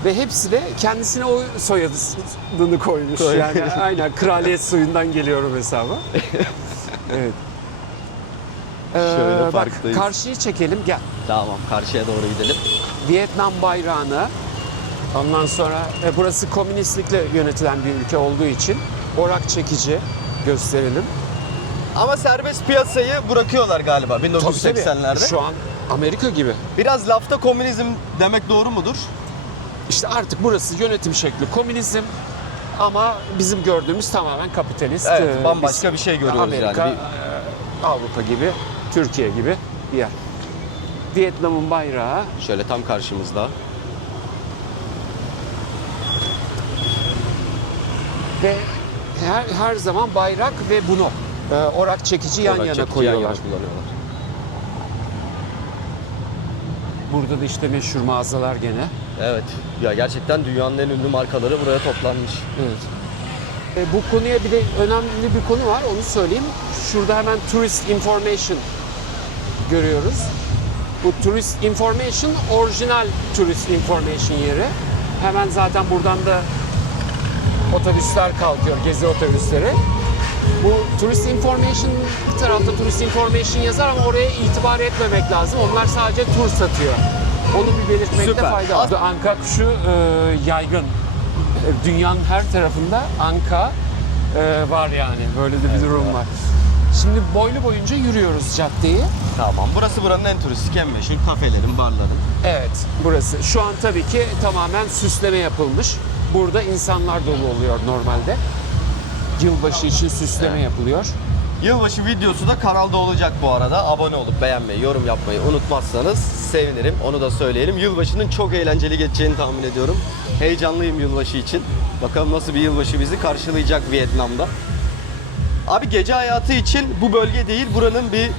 Ve hepsi de kendisine o soyadını koymuş. Yani aynen kraliyet soyundan geliyorum hesabı. Evet. Şöyle Bak parktayız. karşıyı çekelim gel. Tamam, karşıya doğru gidelim. Vietnam bayrağını, ondan sonra burası komünistlikle yönetilen bir ülke olduğu için orak çekici gösterelim. Ama serbest piyasayı bırakıyorlar galiba 1980'lerde. Şu an Amerika gibi. Biraz lafta komünizm demek doğru mudur? İşte artık burası yönetim şekli komünizm ama bizim gördüğümüz tamamen kapitalist. Evet, bambaşka biz bir şey görüyoruz Amerika, yani. Avrupa gibi, Türkiye gibi bir yer. Vietnam'ın bayrağı. Şöyle tam karşımızda. Ve her zaman bayrak ve bunu orak çekici yan Orak yana çekici koyuyorlar. yan yana kullanıyorlar. Burada da işte meşhur mağazalar gene. Evet. Ya gerçekten dünyanın en ünlü markaları buraya toplanmış. Evet. Bu konuya bir de önemli bir konu var, onu söyleyeyim. Şurada hemen Tourist Information görüyoruz. Bu Tourist Information, orijinal Tourist Information yeri. Hemen zaten buradan da otobüsler kalkıyor, gezi otobüsleri. Bu Tourist Information, bir tarafta Tourist Information yazar ama oraya itibar etmemek lazım. Onlar sadece tur satıyor. Onu bir belirtmekte Süper. fayda var. Anka kuşu yaygın. Dünyanın her tarafında anka var yani. Böyle de bir durum var. Şimdi boylu boyunca yürüyoruz caddeyi. Tamam. Burası buranın en turistik, en meşhur kafelerin, barların. Evet, burası. Şu an tabii ki tamamen süsleme yapılmış. Burada insanlar dolu oluyor normalde. Yılbaşı için süsleme yapılıyor. Yılbaşı videosu da kanalda olacak bu arada. Abone olup beğenmeyi, yorum yapmayı unutmazsanız sevinirim. Onu da söyleyelim. Yılbaşının çok eğlenceli geçeceğini tahmin ediyorum. Heyecanlıyım yılbaşı için. Bakalım nasıl bir yılbaşı bizi karşılayacak Vietnam'da. Abi gece hayatı için bu bölge değil, buranın bir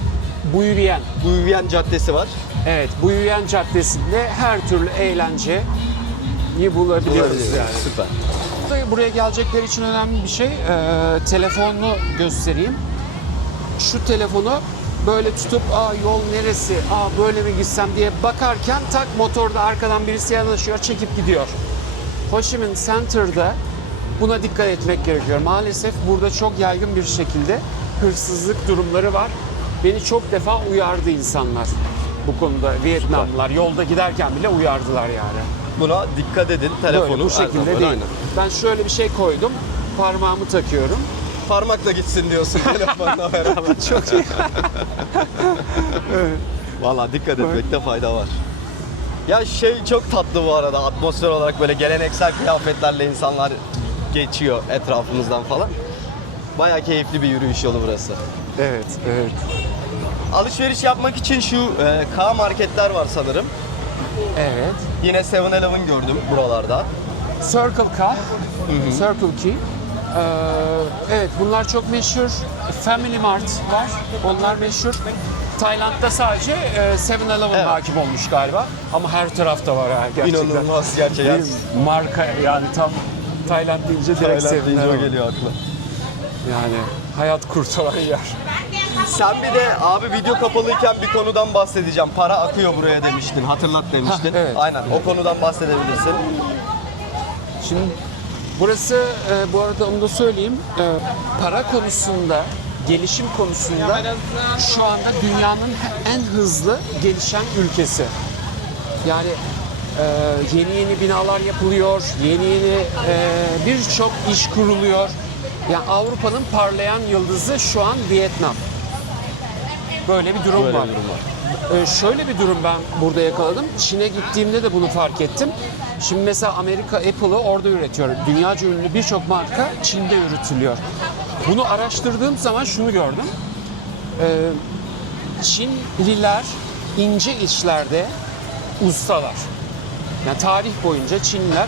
Buyuyen. Buyuyen Caddesi var. Evet, Buyuyen Caddesi'nde her türlü eğlenceyi bulabiliyoruz yani. Süper. Buraya gelecekleri için önemli bir şey, telefonunu göstereyim. Şu telefonu böyle tutup yol neresi, böyle mi gitsem diye bakarken tak motorda arkadan birisi yanaşıyor, çekip gidiyor. Ho Chi Minh Center'da buna dikkat etmek gerekiyor. Maalesef burada çok yaygın bir şekilde hırsızlık durumları var. Beni çok defa uyardı insanlar bu konuda. Vietnamlılar yolda giderken bile uyardılar yani. Buna dikkat edin. Telefonu Böyle bu şekilde her zaman, değil. aynen. Ben şöyle bir şey koydum, parmağımı takıyorum. Parmakla gitsin diyorsun telefonla beraber. Çok iyi. Valla dikkat etmekte fayda var. Ya çok tatlı bu arada, atmosfer olarak böyle geleneksel kıyafetlerle insanlar geçiyor etrafımızdan falan. Bayağı keyifli bir yürüyüş yolu burası. Evet, evet. Alışveriş yapmak için şu K marketler var sanırım. Evet. Yine 7-Eleven gördüm buralarda. Circle K, Circle Key. Evet, bunlar çok meşhur. Family Mart var, onlar meşhur. Tayland'da sadece 7-Eleven hakim olmuş galiba. Ama her tarafta var ha gerçekten. İnanılmaz gerçekten. Bir marka yani tam Tayland deyince direkt Tayland deyince o 7-Eleven. geliyor akla. Yani hayat kurtaran yer. Sen bir de abi video kapalıyken bir konudan bahsedeceğim. Para akıyor buraya demiştin, hatırlat demiştin. Evet. Aynen, o konudan bahsedebilirsin. Şimdi burası bu arada onu da söyleyeyim. Para konusunda, gelişim konusunda şu anda dünyanın en hızlı gelişen ülkesi. Yani yeni binalar yapılıyor, yeni birçok iş kuruluyor. Yani Avrupa'nın parlayan yıldızı şu an Vietnam. Böyle bir durum var. Şöyle bir durum ben burada yakaladım. Çin'e gittiğimde de bunu fark ettim. Şimdi mesela Amerika Apple'ı orada üretiyor. Dünyaca ünlü birçok marka Çin'de üretiliyor. Bunu araştırdığım zaman şunu gördüm. Çinliler ince işlerde ustalar. Yani tarih boyunca Çinliler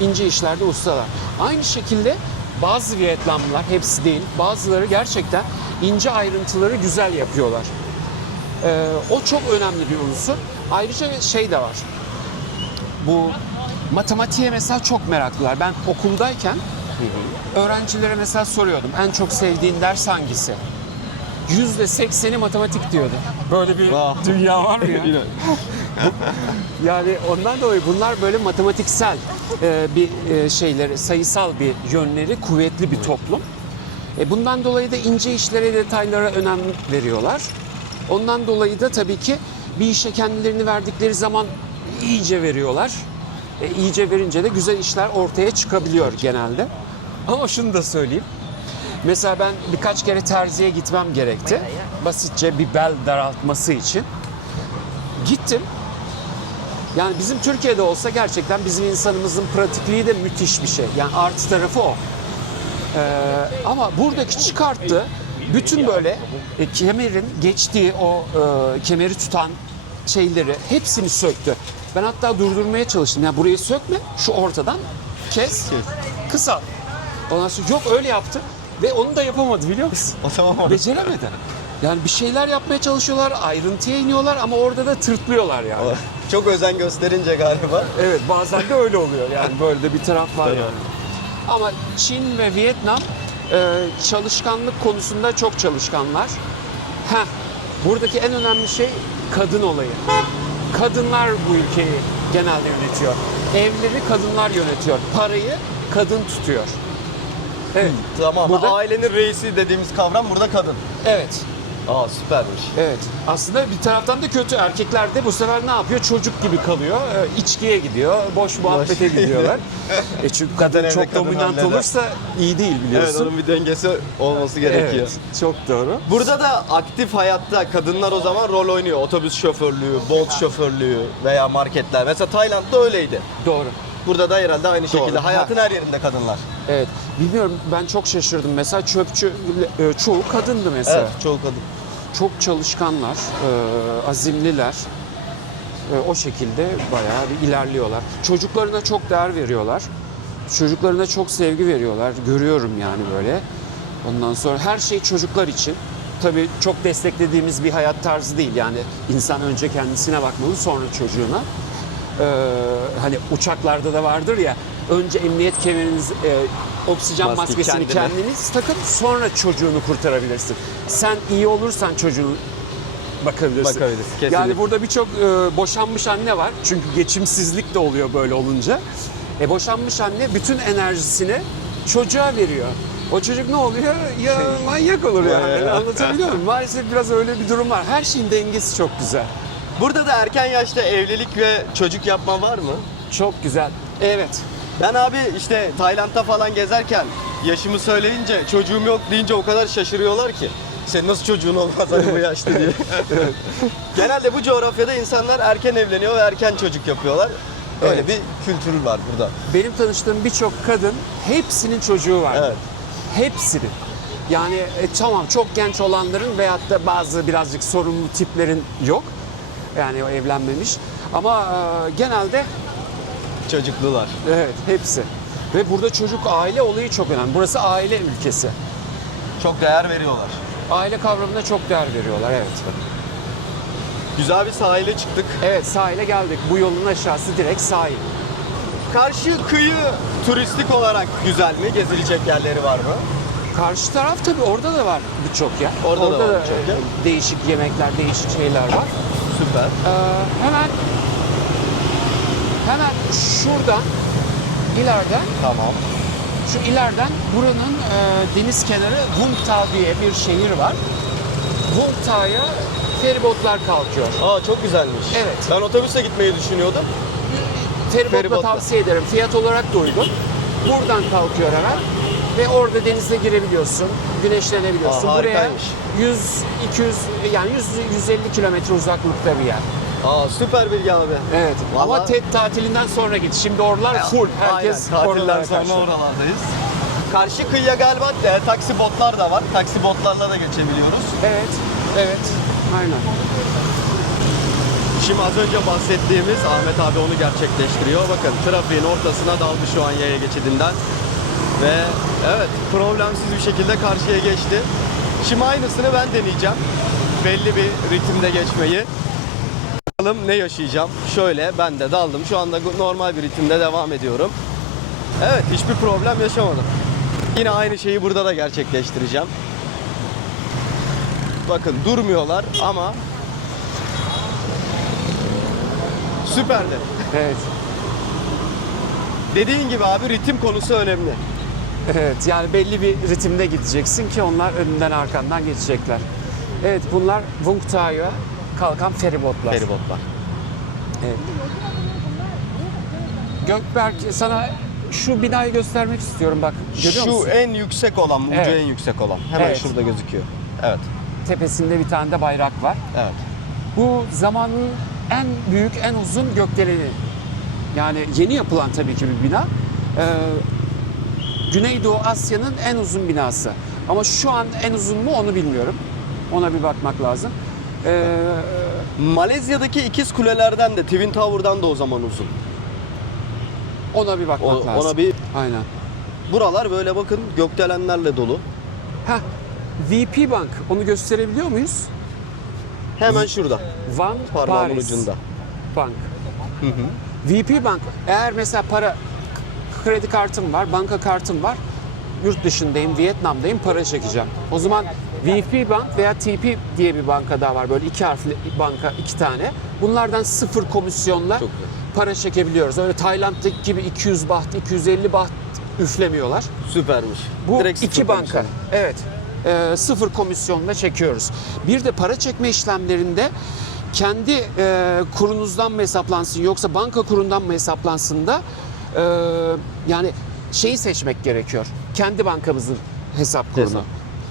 ince işlerde ustalar. Aynı şekilde bazı Vietnamlılar, hepsi değil, bazıları gerçekten ince ayrıntıları güzel yapıyorlar. O çok önemli bir unsur. Ayrıca şey de var. Bu matematiğe mesela çok meraklılar. Ben okuldayken öğrencilere mesela soruyordum. En çok sevdiğin ders hangisi? %80'i matematik diyordu. Böyle bir dünya var mı ya? Yani ondan dolayı bunlar böyle matematiksel bir şeyleri, sayısal bir yönleri kuvvetli bir toplum. Bundan dolayı da ince işlere, detaylara önem veriyorlar. Ondan dolayı da tabii ki bir işe kendilerini verdikleri zaman iyice veriyorlar. İyice verince de güzel işler ortaya çıkabiliyor genelde. Ama şunu da söyleyeyim. Mesela ben birkaç kere terziye gitmem gerekti. Basitçe bir bel daraltması için. Gittim. Yani bizim Türkiye'de olsa gerçekten bizim insanımızın pratikliği de müthiş bir şey. Yani artı tarafı o. Ama buradaki çıkarttı. Bütün böyle kemerin geçtiği o kemeri tutan şeyleri hepsini söktü. Ben hatta durdurmaya çalıştım. Yani burayı sökme, şu ortadan kes, kısalt. Ondan sonra yok öyle yaptı ve onu da yapamadı biliyor musun? O tamam. Beceremedi. Yani bir şeyler yapmaya çalışıyorlar, ayrıntıya iniyorlar ama orada da tırtlıyorlar yani. Çok özen gösterince galiba. Evet, bazen de öyle oluyor yani böyle de bir taraf var yani. Ama Çin ve Vietnam çalışkanlık konusunda çok çalışkanlar. Buradaki en önemli şey kadın olayı. Kadınlar bu ülkeyi genelde yönetiyor. Evleri kadınlar yönetiyor. Parayı kadın tutuyor. Evet. Tamam. Burada- Ailenin reisi dediğimiz kavram burada kadın. Evet. Aa süpermiş. Evet. Aslında bir taraftan da kötü. Erkekler de bu sefer ne yapıyor? Çocuk gibi kalıyor. İçkiye gidiyor. Boş muhabbete gidiyorlar. Çünkü kadın evde çok kadın dominant halleder. olursa iyi değil Evet, biliyorsun. onun bir dengesi olması gerekiyor. Evet, çok doğru. Burada da aktif hayatta kadınlar o zaman rol oynuyor. Otobüs şoförlüğü, Bolt şoförlüğü veya marketler. Mesela Tayland'da öyleydi. Doğru. Burada da herhalde aynı şekilde. Doğru. Hayatın her yerinde kadınlar. Evet. Bilmiyorum, ben çok şaşırdım. Mesela çöpçü çoğu kadındı mesela. Evet, çoğu kadın. Çok çalışkanlar, azimliler. O şekilde bayağı bir ilerliyorlar. Çocuklarına çok değer veriyorlar. Çocuklarına çok sevgi veriyorlar. Görüyorum yani böyle. Ondan sonra her şey çocuklar için. tabii çok desteklediğimiz bir hayat tarzı değil. Yani insan önce kendisine bakmalı, sonra çocuğuna. Hani uçaklarda da vardır ya, önce emniyet kemeriniz, oksijen Maske maskesini kendine. kendiniz takın, sonra çocuğunu kurtarabilirsin. Sen iyi olursan çocuğun bakabilirsin. Bakabilirsin, kesinlikle. Yani burada birçok boşanmış anne var. Çünkü geçimsizlik de oluyor böyle olunca. Boşanmış anne bütün enerjisini çocuğa veriyor. O çocuk ne oluyor? Ya manyak olur yani. Anlatabiliyor muyum? Maalesef biraz öyle bir durum var. Her şeyin dengesi çok güzel. Burada da erken yaşta evlilik ve çocuk yapma var mı? Çok güzel. Evet. Ben abi işte Tayland'da falan gezerken yaşımı söyleyince çocuğum yok deyince o kadar şaşırıyorlar ki. Senin nasıl çocuğun olmaz hani bu yaşta diye. Genelde bu coğrafyada insanlar erken evleniyor ve erken çocuk yapıyorlar. Öyle Evet. bir kültür var burada. Benim tanıştığım birçok kadın hepsinin çocuğu var. Evet. Hepsinin. Yani tamam çok genç olanların veyahut da bazı birazcık sorumlu tiplerin yok. Yani o evlenmemiş. Ama genelde Çocuklular. evet hepsi. Ve burada çocuk aile olayı çok önemli. Burası aile ülkesi. Çok değer veriyorlar. Aile kavramına çok değer veriyorlar evet. Güzel bir sahile çıktık. Evet sahile geldik. Bu yolun aşağısı direkt sahil. Karşı kıyı turistik olarak güzel mi? Gezilecek yerleri var mı? Karşı taraf tabii orada da var birçok yer. Orada da var birçok yer. Değişik yemekler, değişik şeyler var. Süper. Hemen şuradan ileriden Tamam. şu ileriden buranın deniz kenarı Vung Tau diye bir şehir var. Vung Tau'ya feribotlar kalkıyor. Aa çok güzelmiş. Evet. Ben otobüse gitmeyi düşünüyordum. Feribotla Feribotla. tavsiye ederim. Fiyat olarak da uygun. Buradan kalkıyor hemen ve orada denize girebiliyorsun, güneşlenebiliyorsun. Aa, Buraya harikaymış. 100-200 yani 100-150 kilometre uzaklıkta bir yer. Aa süper bilgi abi. Evet. Ama Vallahi- TED tatilinden sonra git. Şimdi oralar full. Herkes Aynen, tatilden oralara sonra karşı. oralardayız. Karşı kıyıya galiba taksi botlar da var. Taksi botlarla da geçebiliyoruz. Evet. Evet. Aynen. Şimdi az önce bahsettiğimiz Ahmet abi onu gerçekleştiriyor. Bakın trafiğin ortasına daldı şu an yaya geçidinden. Ve evet problemsiz bir şekilde karşıya geçti. Şimdi aynısını ben deneyeceğim. Belli bir ritimde geçmeyi. Bakalım ne yaşayacağım. Şöyle ben de daldım. Şu anda normal bir ritimde devam ediyorum. Evet hiçbir problem yaşamadım. Yine aynı şeyi burada da gerçekleştireceğim. Bakın durmuyorlar ama süperdi. Evet. Dediğin gibi abi ritim konusu önemli. Evet. Yani belli bir ritimde gideceksin ki onlar önünden arkandan geçecekler. Evet bunlar Vung Tau'ya kalkan feribotlar. Feribotlar. Evet. Gökberk sana şu binayı göstermek istiyorum bak. Görüyor Şu musun? en yüksek olan, ucu Evet. en yüksek olan. Hemen Evet. şurada gözüküyor. Evet. Tepesinde bir tane de bayrak var. Evet. Bu zamanın en büyük, en uzun gökdeleni. Yani yeni yapılan tabii ki bir bina. Güneydoğu Asya'nın en uzun binası. Ama şu an en uzun mu onu bilmiyorum. Ona bir bakmak lazım. Malezya'daki ikiz kulelerden de Twin Tower'dan da o zaman uzun. Ona bir bakmak lazım. Ona bir Aynen. buralar böyle bakın gökdelenlerle dolu. Heh, VP Bank. Onu gösterebiliyor muyuz? Hemen şurada. Van Parmağımın Paris ucunda. Bank. VP Bank. Eğer mesela kredi kartım var, banka kartım var. Yurt dışındayım, Vietnam'dayım, para çekeceğim. O zaman VP Bank veya TP diye bir banka daha var. Böyle 2 harfli banka, 2 tane. Bunlardan 0 komisyonla Çok güzel. para çekebiliyoruz. Öyle Tayland'daki gibi 200 baht, 250 baht üflemiyorlar. Süpermiş. Bu Direkt sıfır iki banka. komisyon. Evet. 0 komisyonla çekiyoruz. Bir de para çekme işlemlerinde kendi kurunuzdan mı hesaplansın yoksa banka kurundan mı hesaplansın da yani şeyi seçmek gerekiyor. Kendi bankamızın hesap kurunu. Hesap.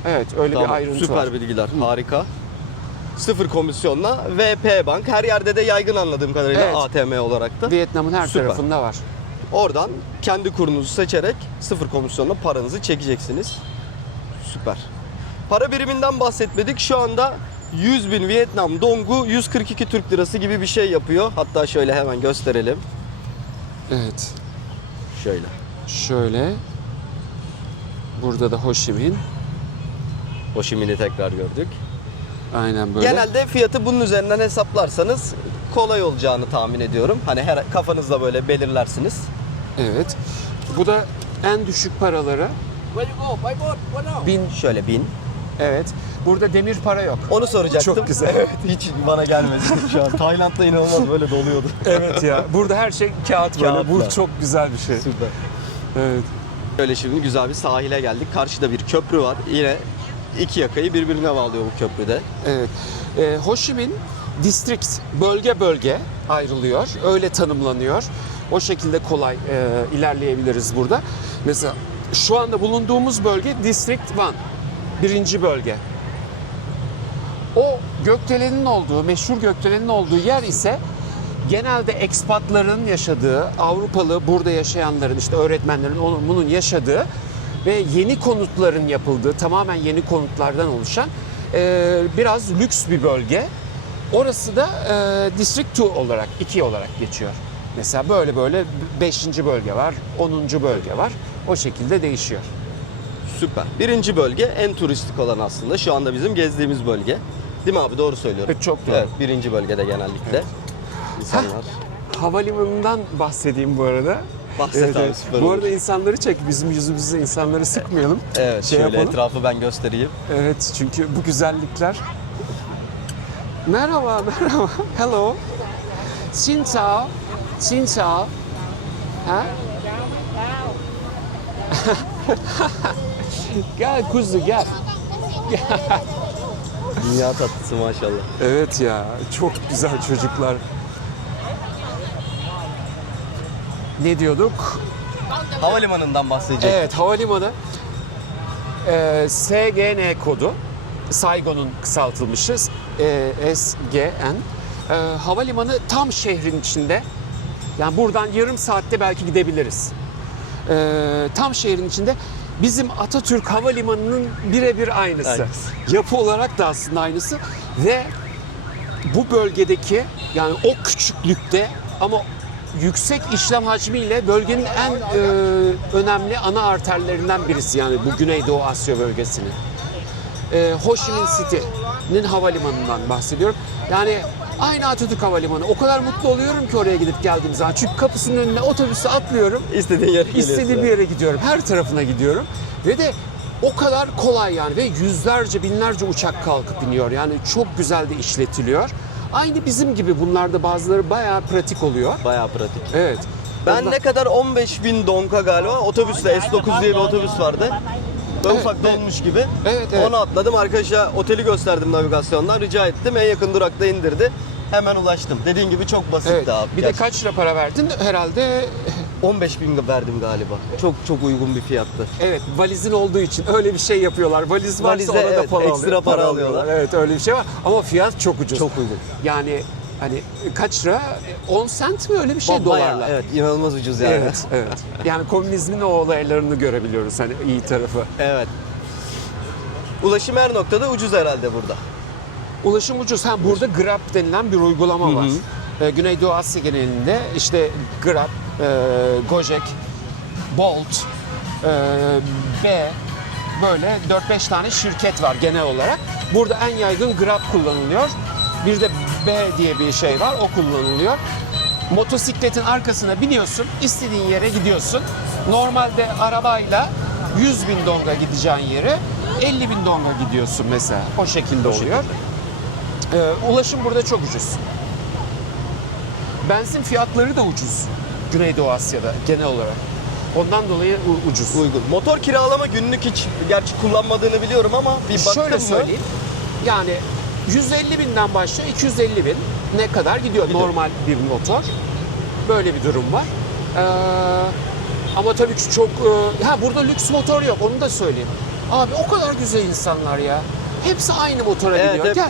Evet öyle Tamam, bir ayrıntı süper var. bilgiler. Harika. Sıfır komisyonla VP Bank her yerde de yaygın anladığım kadarıyla Evet. ATM olarak da. Vietnam'ın her Süper. tarafında var. Oradan kendi kurunuzu seçerek sıfır komisyonla paranızı çekeceksiniz. Süper. Para biriminden bahsetmedik. Şu anda 100.000 Vietnam Dong'u 142 Türk Lirası gibi bir şey yapıyor. Hatta şöyle hemen gösterelim. Evet. Şöyle. Şöyle. Burada da Ho Chi Minh. Ho Chi Minh'i tekrar gördük. Aynen böyle. Genelde fiyatı bunun üzerinden hesaplarsanız kolay olacağını tahmin ediyorum. Hani her kafanızda böyle belirlersiniz. Evet. Bu da en düşük paraları. 1000. Şöyle 1000. Evet. Burada demir para yok. Onu soracaktım. Çok güzel. Evet, hiç bana gelmedi şu an. Tayland'da inanılmaz böyle doluyordu. Evet ya. Burada her şey kağıt böyle. Bu Kağıtla. çok güzel bir şey. Süper. Evet. Böyle şimdi güzel bir sahile geldik. Karşıda bir köprü var. Yine iki yakayı birbirine bağlıyor bu köprüde. Evet. Ho Chi Minh district bölge bölge ayrılıyor. Öyle tanımlanıyor. O şekilde kolay ilerleyebiliriz burada. Mesela şu anda bulunduğumuz bölge District 1. Birinci bölge. O gökdelenin olduğu, meşhur gökdelenin olduğu yer ise genelde ekspatların yaşadığı, Avrupalı burada yaşayanların, işte öğretmenlerin, onun bunun yaşadığı ve yeni konutların yapıldığı, tamamen yeni konutlardan oluşan biraz lüks bir bölge. Orası da District 2 olarak, 2 olarak geçiyor. Mesela böyle böyle 5. bölge var, 10. bölge var. O şekilde değişiyor. Süper. Birinci bölge en turistik olan aslında. Şu anda bizim gezdiğimiz bölge. Değil mi abi? Doğru söylüyorum. Evet, çok doğru. Evet, birinci bölgede genellikle. İnsanlar. Havalimanından bahsedeyim bu arada. Bahset abi, süper Bu olur. arada insanları çek, bizim yüzümüzü insanları sıkmayalım. Evet, Şey şöyle yapalım. etrafı ben göstereyim. Evet, çünkü bu güzellikler. Merhaba, merhaba. Hello. Xin chào. Xin chào. Ha? Gel kuzu gel. Dünya tatlısı maşallah. Evet ya, çok güzel çocuklar. Ne diyorduk? Havalimanından bahsedecek. Evet, havalimanı SGN kodu, Saigon'un kısaltılmışı SGN. Havalimanı tam şehrin içinde. Yani buradan yarım saatte belki gidebiliriz. Tam şehrin içinde. Bizim Atatürk Havalimanı'nın birebir aynısı. Aynısı. Yapı olarak da aslında aynısı. Ve bu bölgedeki, yani o küçüklükte ama yüksek işlem hacmiyle bölgenin en önemli ana arterlerinden birisi, yani bu Güneydoğu Asya bölgesinin. Ho Chi Minh City'nin havalimanından bahsediyorum. Yani aynı Atatürk Havalimanı. O kadar mutlu oluyorum ki oraya gidip geldiğim zaman. Çünkü kapısının önüne otobüse atlıyorum. İstediğin yere geliyorsun. İstediğim bir yere gidiyorum. Her tarafına gidiyorum. Ve de o kadar kolay yani. Ve yüzlerce, binlerce uçak kalkıp iniyor. Yani çok güzel de işletiliyor. Aynı bizim gibi, bunlarda bazıları bayağı pratik oluyor. Bayağı pratik. Evet. Ben Ondan- ne kadar 15.000 donka galiba otobüste S9 diye bir otobüs vardı. Böyle Evet, ufak evet. dolmuş gibi. Evet, evet. Onu atladım. Arkadaşa oteli gösterdim navigasyondan. Rica ettim. En yakın durakta indirdi. Hemen ulaştım. Dediğin gibi çok basitti Evet. abi. Bir de kaç lira para verdin? Herhalde 15.000 verdim galiba. Çok uygun bir fiyattı. evet, valizin olduğu için öyle bir şey yapıyorlar. Valiz varsa Valize, ona da evet, para ekstra para alıyorlar. Evet, öyle bir şey var. Ama fiyat çok ucuz. Çok uygun. Yani hani kaç lira? 10 sent mi, öyle bir şey Bayağı, dolarla? evet, inanılmaz ucuz yani. Evet, evet. Yani komünizmin o olaylarını görebiliyoruz, hani iyi tarafı. Evet. Ulaşım her noktada ucuz herhalde burada. Ulaşım ucuz. Burada Grab denilen bir uygulama var. Güneydoğu Asya genelinde işte Grab, Gojek, Bolt ve böyle 4-5 tane şirket var genel olarak. Burada en yaygın Grab kullanılıyor. Bir de B diye bir şey var, o kullanılıyor. Motosikletin arkasına biniyorsun, istediğin yere gidiyorsun. Normalde arabayla 100.000 donga gideceğin yere 50.000 donga gidiyorsun mesela. O şekilde oluyor. Ulaşım burada çok ucuz. Benzin fiyatları da ucuz Güneydoğu Asya'da genel olarak. Ondan dolayı ucuz. Uygun. Motor kiralama günlük hiç gerçi kullanmadığını biliyorum ama bir baktın Şöyle mı? söyleyeyim. Yani 150.000'den başlıyor, 250.000 ne kadar gidiyor normal bir motor. Böyle bir durum var. Ama tabii ki çok... burada lüks motor yok, onu da söyleyeyim. Abi o kadar güzel insanlar ya. Hepsi aynı motora Evet, biniyor. hep- Gel.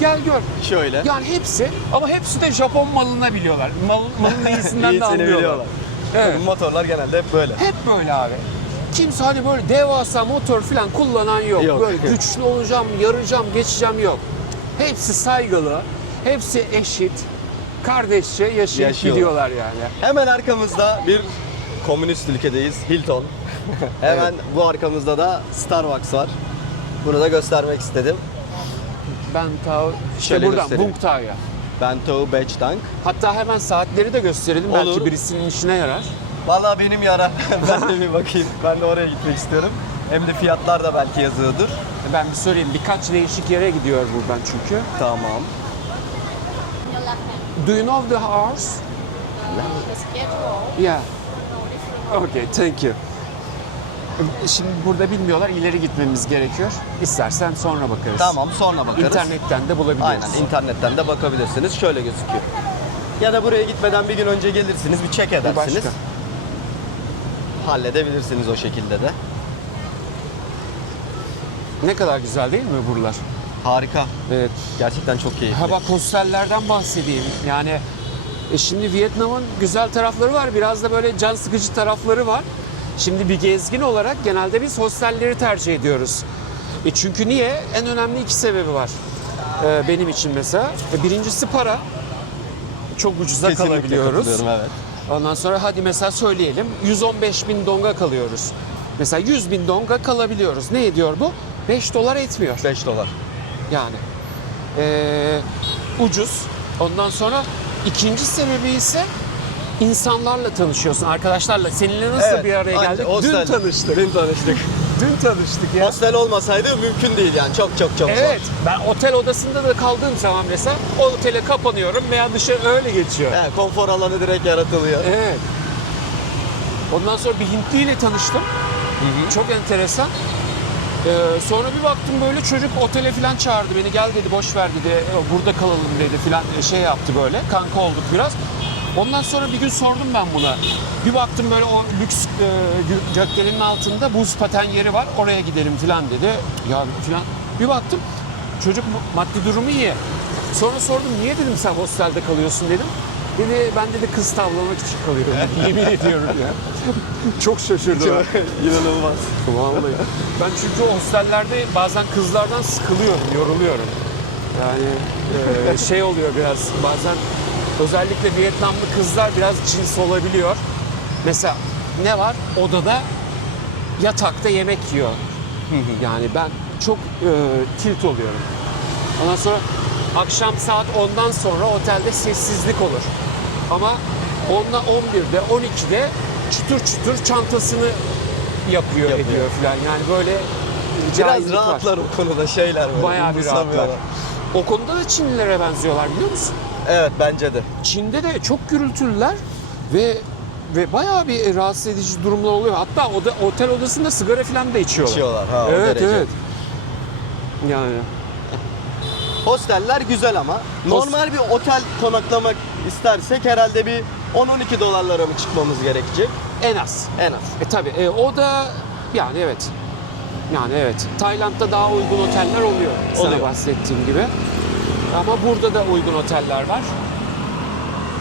Gel gör. Şöyle. Yani hepsi, ama hepsi de Japon malına biliyorlar. Malın iyisinden de İyisini anlıyorlar. biliyorlar. Evet. Motorlar genelde hep böyle. Hep böyle abi. Kimse hani böyle devasa motor falan kullanan yok. Yok. Böyle güçlü olacağım, yarayacağım, geçeceğim yok. Hepsi saygılı, hepsi eşit, kardeşçe yaşayıp Yaşıyorlar. gidiyorlar yani. Hemen arkamızda bir komünist ülkedeyiz. Hilton. Hemen bu arkamızda da Starbucks var. Bunu da göstermek istedim. Bantao. İşte Şöyle buradan göstereyim. Vung Tao'ya. Bento Batch Tank. Hatta hemen saatleri de gösterelim. Olur. Belki birisinin işine yarar. Vallahi benim yara. Ben de bir bakayım. Ben de oraya gitmek istiyorum. Hem de fiyatlar da belki yazıyordur. Ben bir sorayım. Birkaç değişik yere gidiyor buradan çünkü. Tamam. Your left hand. Do you know the hours? The schedule. Yeah. Okay, thank you. Şimdi burada bilmiyorlar. İleri gitmemiz gerekiyor. İstersen sonra bakarız. Tamam, sonra bakarız. İnternetten de bulabiliriz. Aynen, internetten de bakabilirsiniz. Şöyle gözüküyor. Ya da buraya gitmeden bir gün önce gelirsiniz, bir check edersiniz. başka. Halledebilirsiniz o şekilde de. Ne kadar güzel değil mi buralar? Harika. Evet. Gerçekten çok keyifli. Ha bak, hostellerden bahsedeyim. Yani şimdi Vietnam'ın güzel tarafları var. Biraz da böyle can sıkıcı tarafları var. Şimdi bir gezgin olarak genelde biz hostelleri tercih ediyoruz. Çünkü niye? En önemli iki sebebi var. Benim için mesela. Birincisi para. Çok ucuza Kesinlikle kalabiliyoruz. katılıyorum, evet. Ondan sonra hadi mesela söyleyelim 115 bin donga kalıyoruz. Mesela 100 bin donga kalabiliyoruz. Ne ediyor bu? 5 dolar etmiyor. 5 dolar. Yani ucuz. Ondan sonra ikinci sebebi ise insanlarla tanışıyorsun, arkadaşlarla. Seninle nasıl Evet, bir araya aynen, geldik? hostel. Dün tanıştık. Dün tanıştık. Dün tanıştık ya. Hostel olmasaydı mümkün değil yani. Çok zor. Evet, ben otel odasında da kaldığım zaman mesela o otele kapanıyorum veya dışarı öyle geçiyor. Evet, konfor alanı direkt yaratılıyor. Evet. Ondan sonra bir Hintli ile tanıştım. Çok enteresan. Sonra bir baktım böyle çocuk otele falan çağırdı beni. Gel dedi, boş ver dedi. Burada kalalım dedi falan, şey yaptı böyle. Kanka olduk biraz. Ondan sonra bir gün sordum ben buna. Bir baktım böyle o lüks gökdelenin altında buz paten yeri var. Oraya gidelim falan dedi. Ya falan. Bir baktım çocuk maddi durumu iyi. Sonra sordum, niye dedim sen hostelde kalıyorsun dedim. Dedi ben dedi kız tavlamak için kalıyorum. Yemin ediyorum ya. Çok şaşırdım. İnanılmaz. Vallahi. Ben çünkü hostellerde bazen kızlardan sıkılıyorum, yoruluyorum. Yani şey oluyor biraz bazen, özellikle Vietnamlı kızlar biraz cins olabiliyor. Mesela ne var? Odada yatakta yemek yiyor. Yani ben çok tilt oluyorum. Ondan sonra akşam saat 10'dan sonra otelde sessizlik olur. Ama 10'da 11'de 12'de çıtır çıtır çantasını yapıyor. Ediyor falan. Yani böyle Biraz cahillik var. rahatlar o konuda, şeyler böyle. Bayağı bir rahatlar. umursamıyorlar. O konuda da Çinlilere benziyorlar, biliyor musun? Evet, bence de. Çin'de de çok gürültülüler ve bayağı bir rahatsız edici durumlar oluyor. Hatta otel odasında sigara falan da içiyorlar. İçiyorlar, ha, o Evet, derece. evet. Yani Hosteller güzel ama normal bir otel konaklamak istersek herhalde bir 10-12 dolarlara mı çıkmamız gerekecek? en az. En az. Tabii o da yani evet. Yani evet. Tayland'da daha uygun oteller oluyor. Sana Oluyor. bahsettiğim gibi. Ama burada da uygun oteller var.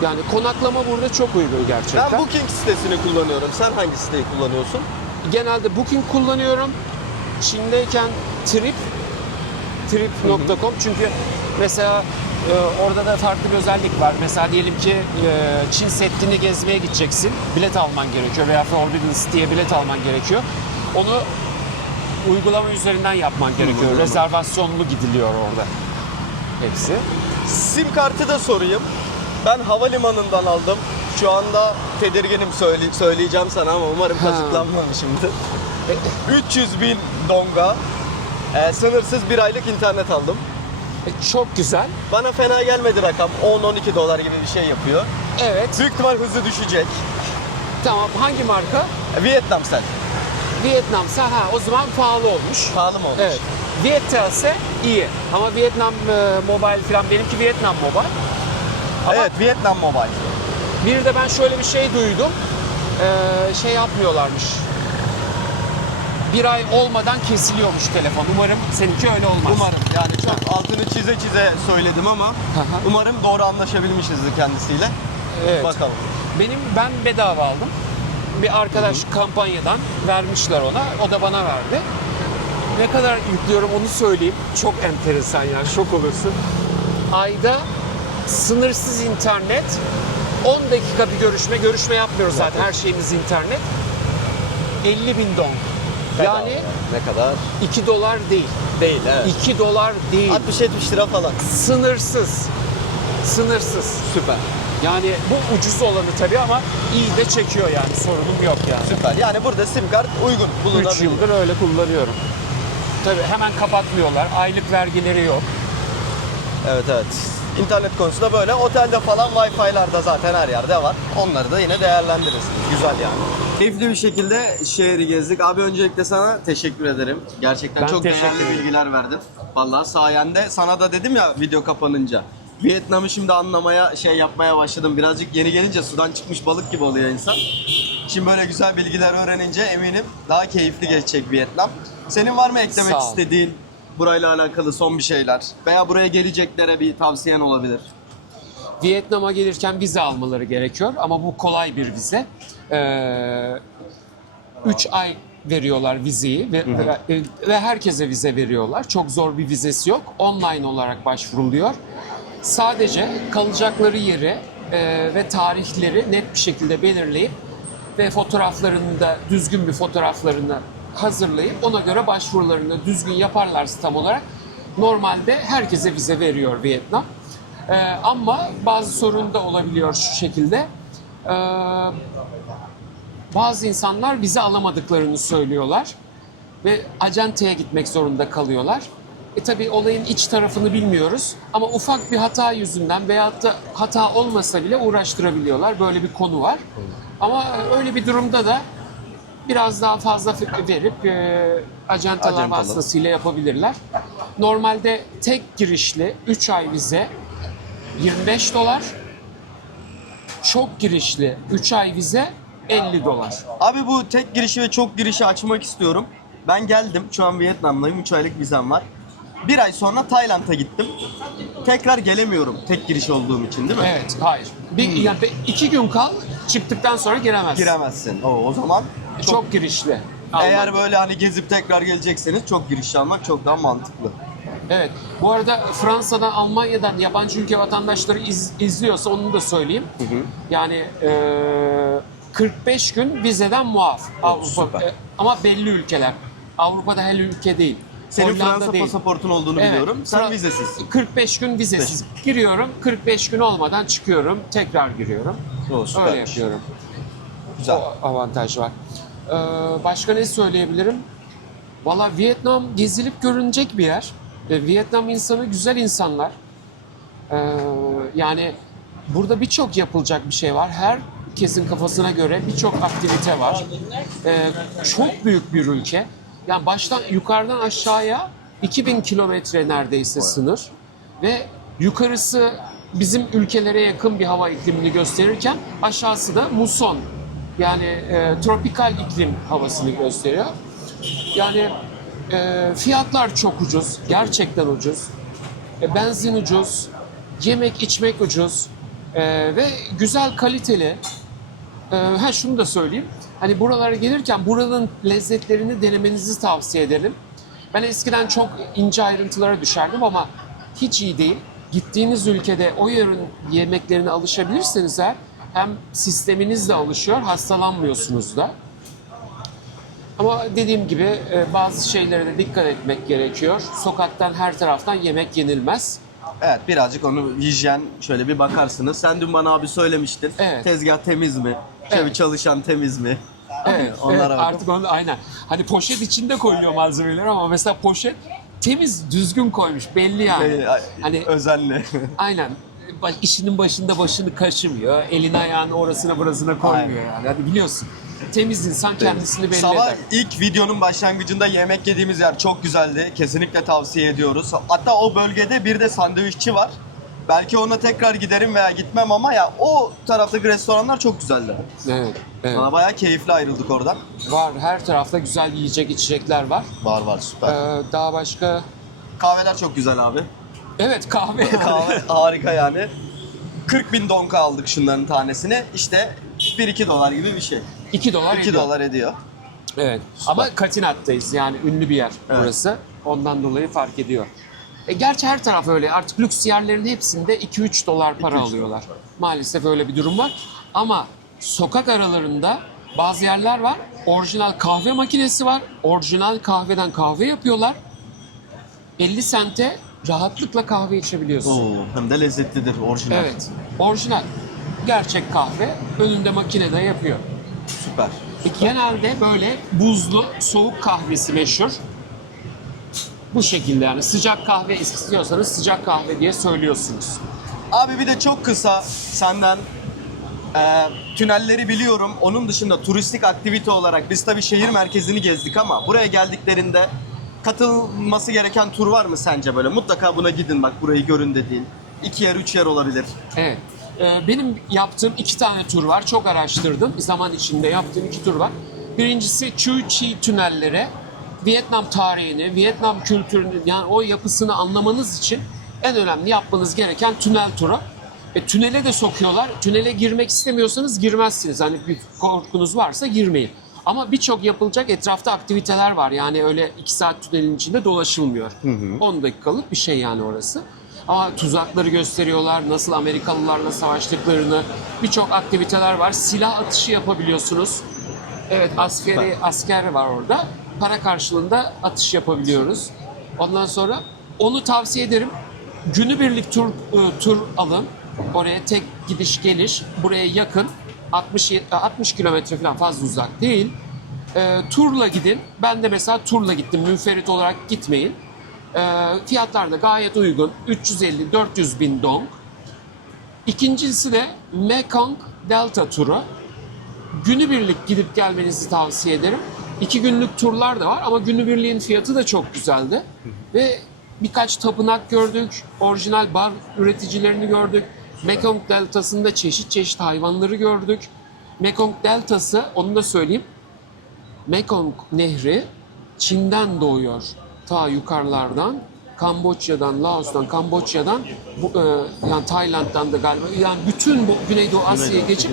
Yani konaklama burada çok uygun gerçekten. Ben Booking sitesini kullanıyorum. Sen hangi siteyi kullanıyorsun? Genelde Booking kullanıyorum. Çin'deyken trip.com, çünkü mesela orada da farklı bir özellik var. Mesela diyelim ki Çin Seddi'ni gezmeye gideceksin. Bilet alman gerekiyor veya Forbidden City'ye bilet alman gerekiyor. Onu uygulama üzerinden yapman gerekiyor. Uygulama. Rezervasyonlu gidiliyor orada. Hepsi. Sim kartı da sorayım. Ben havalimanından aldım. Şu anda tedirginim, söyleyeceğim sana ama umarım kazıklanmamışımdır. 300 bin donga, sınırsız bir aylık internet aldım. Çok güzel. Bana fena gelmedi rakam. 10-12 dolar gibi bir şey yapıyor. Evet. Büyük ihtimal hızı düşecek. Tamam. Hangi marka? Vietnamsel. Vietnam'sa o zaman pahalı olmuş. Pahalı mı olmuş? Evet. Viettel'se iyi. Ama Vietnam Mobile falan, benimki Vietnam Mobile. Ama Evet, Vietnam Mobile. bir de ben şöyle bir şey duydum. Şey yapmıyorlarmış. Bir ay olmadan kesiliyormuş telefon. Umarım seninki öyle olmaz. Umarım. Yani çok altını çize çize söyledim ama umarım doğru anlaşabilmişizdir kendisiyle. Evet. Bakalım. Ben bedava aldım. Bir arkadaş kampanyadan vermişler ona. O da bana verdi. Ne kadar yüklüyorum onu söyleyeyim. Çok enteresan yani, şok olursun. Ayda sınırsız internet, 10 dakika bir görüşme yapmıyoruz zaten, her şeyimiz internet. 50 bin dong. Yani Ne kadar? 2 dolar değil. Değil, evet. 2 dolar değil. 60-70 lira falan. Sınırsız. Sınırsız. Süper. Yani bu ucuz olanı tabii ama iyi de çekiyor yani. Sorunum yok yani. Süper. Yani burada sim kart uygun 3 bulunabilir. yıldır öyle kullanıyorum. Tabii hemen kapatmıyorlar. Aylık vergileri yok. Evet evet. İnternet konusunda böyle. Otelde falan Wi-Fi'ler de zaten her yerde var. Onları da yine değerlendirirsiniz. Güzel yani. Keyifli bir şekilde şehri gezdik. Abi öncelikle sana teşekkür ederim. Gerçekten Ben çok teşekkür değerli ederim. bilgiler verdin. Vallahi sayende sana da dedim ya video kapanınca. Vietnam'ı şimdi anlamaya, yapmaya başladım. Birazcık yeni gelince sudan çıkmış balık gibi oluyor insan. Şimdi böyle güzel bilgiler öğrenince eminim daha keyifli geçecek Vietnam. Senin var mı eklemek Sağ ol. istediğin burayla alakalı son bir şeyler? Veya buraya geleceklere bir tavsiyen olabilir. Vietnam'a gelirken vize almaları gerekiyor ama bu kolay bir vize. 3 ay veriyorlar vizeyi ve herkese vize veriyorlar. Çok zor bir vizesi yok. Online olarak başvuruluyor. Sadece kalacakları yeri ve tarihleri net bir şekilde belirleyip ve fotoğraflarını da düzgün bir fotoğraflarını hazırlayıp ona göre başvurularını düzgün yaparlarsa tam olarak normalde herkese vize veriyor Vietnam. Ama bazı sorun da olabiliyor şu şekilde. Bazı insanlar vize alamadıklarını söylüyorlar ve acenteye gitmek zorunda kalıyorlar. Tabii olayın iç tarafını bilmiyoruz ama ufak bir hata yüzünden veyahut da hata olmasa bile uğraştırabiliyorlar. Böyle bir konu var. Ama öyle bir durumda da biraz daha fazla verip acentalar vasıtasıyla yapabilirler. Normalde tek girişli 3 ay vize 25 dolar. Çok girişli 3 ay vize 50 dolar. Abi bu tek girişi ve çok girişi açmak istiyorum. Ben geldim. Şu an Vietnam'dayım. 3 aylık vizem var. Bir ay sonra Tayland'a gittim. Tekrar gelemiyorum tek giriş olduğum için değil mi? Evet, hayır. Yani 2 gün kal, çıktıktan sonra giremezsin. Giremezsin. O zaman Çok girişli. eğer Alman. böyle hani gezip tekrar gelecekseniz çok girişi almak çok daha mantıklı. Evet. Bu arada Fransa'dan, Almanya'dan yabancı ülke vatandaşları izliyorsa onu da söyleyeyim. Yani 45 gün vizeden muaf Avrupa. süper. Ama belli ülkeler. Avrupa'da her ülke değil. Senin Hollanda Fransa değil. pasaportun olduğunu Evet. biliyorum. Sen vizesizsin. 45 gün vizesiz. Giriyorum, 45 gün olmadan çıkıyorum, tekrar giriyorum. Süpermiş. Öyle yapıyorum. Güzel. O avantaj var. Başka ne söyleyebilirim? Valla Vietnam gezilip görünecek bir yer. Vietnam insanı güzel insanlar. Yani burada birçok yapılacak bir şey var. Herkesin kafasına göre birçok aktivite var. Çok büyük bir ülke. Yani yukarıdan aşağıya 2000 kilometre neredeyse sınır. Ve yukarısı bizim ülkelere yakın bir hava iklimini gösterirken aşağısı da muson. Yani tropikal iklim havasını gösteriyor. Yani fiyatlar çok ucuz, gerçekten ucuz. Benzin ucuz, yemek içmek ucuz ve güzel kaliteli. Şunu da söyleyeyim. Hani buralara gelirken buranın lezzetlerini denemenizi tavsiye ederim. Ben eskiden çok ince ayrıntılara düşerdim ama hiç iyi değil. Gittiğiniz ülkede o yerin yemeklerine alışabilirseniz eğer hem sisteminiz de alışıyor, hastalanmıyorsunuz da. Ama dediğim gibi bazı şeylere de dikkat etmek gerekiyor. Sokaktan her taraftan yemek yenilmez. Evet birazcık onu hijyen şöyle bir bakarsınız. Sen dün bana abi söylemiştin. Evet. Tezgah temiz mi? Şöyle Evet. çalışan temiz mi? Evet, Onlara bakın. artık onu aynen. Hani poşet içinde koyuyor malzemeleri ama mesela poşet temiz, düzgün koymuş belli yani. Hani Özenli. aynen. İşinin başında başını kaşımıyor. Elini ayağını orasına burasına koymuyor yani. Hadi biliyorsun. Temiz insan kendisini belli Sabah eder. ilk videonun başlangıcında yemek yediğimiz yer çok güzeldi. Kesinlikle tavsiye ediyoruz. Hatta o bölgede bir de sandviççi var. Belki ona tekrar giderim veya gitmem ama ya o taraftaki restoranlar çok güzeldi. Evet, evet. Bana bayağı keyifli ayrıldık oradan. Var. Her tarafta güzel yiyecek içecekler var. Var süper. Daha başka... Kahveler çok güzel abi. Evet, kahve. Kahve harika yani. 40.000 donka aldık şunların tanesini. İşte 1-2 dolar gibi bir şey. 2 dolar 2 ediyor. dolar ediyor. Evet. Ama Katinat'tayız yani ünlü bir yer burası. Ondan dolayı fark ediyor. Gerçi her taraf öyle. Artık lüks yerlerin hepsinde 2-3 dolar para alıyorlar. Maalesef öyle bir durum var. Ama sokak aralarında bazı yerler var. Orijinal kahve makinesi var. Orijinal kahveden kahve yapıyorlar. 50 sente rahatlıkla kahve içebiliyorsun. Oo, hem de lezzetlidir orijinal. Evet. Orijinal. Gerçek kahve önünde makinede yapıyor. Süper. Genelde böyle buzlu, soğuk kahvesi meşhur. Bu şekilde yani sıcak kahve istiyorsanız sıcak kahve diye söylüyorsunuz. Abi bir de çok kısa senden tünelleri biliyorum. Onun dışında turistik aktivite olarak biz tabii şehir merkezini gezdik ama buraya geldiklerinde katılması gereken tur var mı sence böyle? Mutlaka buna gidin bak burayı görün dediğin. 2 yer 3 yer olabilir. Evet. Benim yaptığım 2 tane tur var. Çok araştırdım. Zaman içinde yaptığım 2 tur var. Birincisi Chu Chi tünelleri. Vietnam tarihini, Vietnam kültürünü yani o yapısını anlamanız için en önemli yapmanız gereken tünel turu. Tünele de sokuyorlar. Tünele girmek istemiyorsanız girmezsiniz. Hani bir korkunuz varsa girmeyin. Ama birçok yapılacak etrafta aktiviteler var. Yani öyle 2 saat tünelin içinde dolaşılmıyor. 10 dakikalık bir şey yani orası. Ama tuzakları gösteriyorlar, nasıl Amerikalılarla savaştıklarını, birçok aktiviteler var. Silah atışı yapabiliyorsunuz. Evet, asker var orada. Para karşılığında atış yapabiliyoruz. Ondan sonra onu tavsiye ederim. Günübirlik tur alın. Oraya tek gidiş geliş. Buraya yakın. 60 kilometre falan fazla uzak değil. Turla gidin. Ben de mesela turla gittim. Münferit olarak gitmeyin. Fiyatlar da gayet uygun. 350-400 bin dong. İkincisi de Mekong Delta turu. Günübirlik gidip gelmenizi tavsiye ederim. 2 günlük turlar da var ama günübirliğin fiyatı da çok güzeldi. Ve birkaç tapınak gördük. Orijinal bar üreticilerini gördük. Mekong Deltası'nda çeşit çeşit hayvanları gördük. Mekong Deltası, onu da söyleyeyim. Mekong Nehri Çin'den doğuyor. Ta yukarılardan, Kamboçya'dan, Laos'tan, Kamboçya'dan, yani Tayland'dan da galiba, yani bütün bu Güneydoğu Asya'ya geçip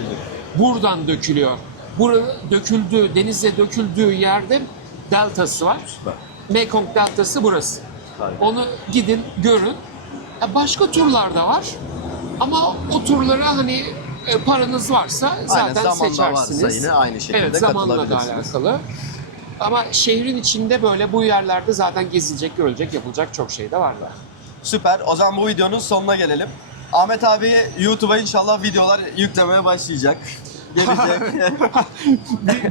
buradan dökülüyor. Burada döküldüğü, denize döküldüğü yerde deltası var. Mekong Deltası burası. Harika. Onu gidin, görün. Başka turlar da var. Ama o turlara hani paranız varsa zaten zamanla seçersiniz. varsa yine aynı şekilde evet, zamanla da katılabilirsiniz. alakalı. Ama şehrin içinde böyle bu yerlerde zaten gezilecek, görülecek, yapılacak çok şey de varlar. Süper. O zaman bu videonun sonuna gelelim. Ahmet abi YouTube'a inşallah videolar yüklemeye başlayacak. Gelecek.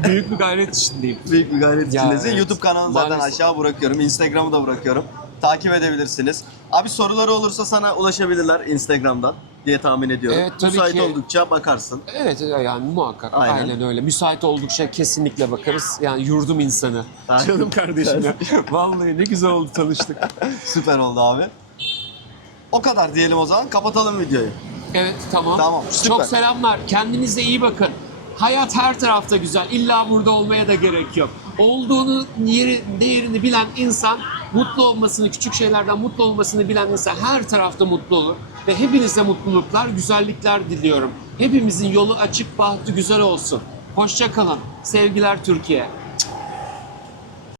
Büyük bir gayret içindeyim. Büyük bir gayret Ya içindesin. evet. YouTube kanalını zaten Maalesef. aşağı bırakıyorum. Instagram'ı da bırakıyorum. Takip edebilirsiniz. Abi soruları olursa sana ulaşabilirler Instagram'dan diye tahmin ediyorum. Evet, tabii Müsait ki. oldukça bakarsın. Evet yani muhakkak. Aynen. Aynen öyle. Müsait oldukça kesinlikle bakarız. Yani yurdum insanı. Aynen. Canım kardeşim. Vallahi ne güzel oldu tanıştık. Süper oldu abi. O kadar diyelim o zaman. Kapatalım videoyu. Evet tamam. Tamam, süper. Çok selamlar. Kendinize iyi bakın. Hayat her tarafta güzel. İlla burada olmaya da gerek yok. Olduğunu değerini bilen insan, mutlu olmasını, küçük şeylerden mutlu olmasını bilen insan her tarafta mutlu olur. Ve hepinize mutluluklar, güzellikler diliyorum. Hepimizin yolu açık, bahtı güzel olsun. Hoşça kalın. Sevgiler Türkiye.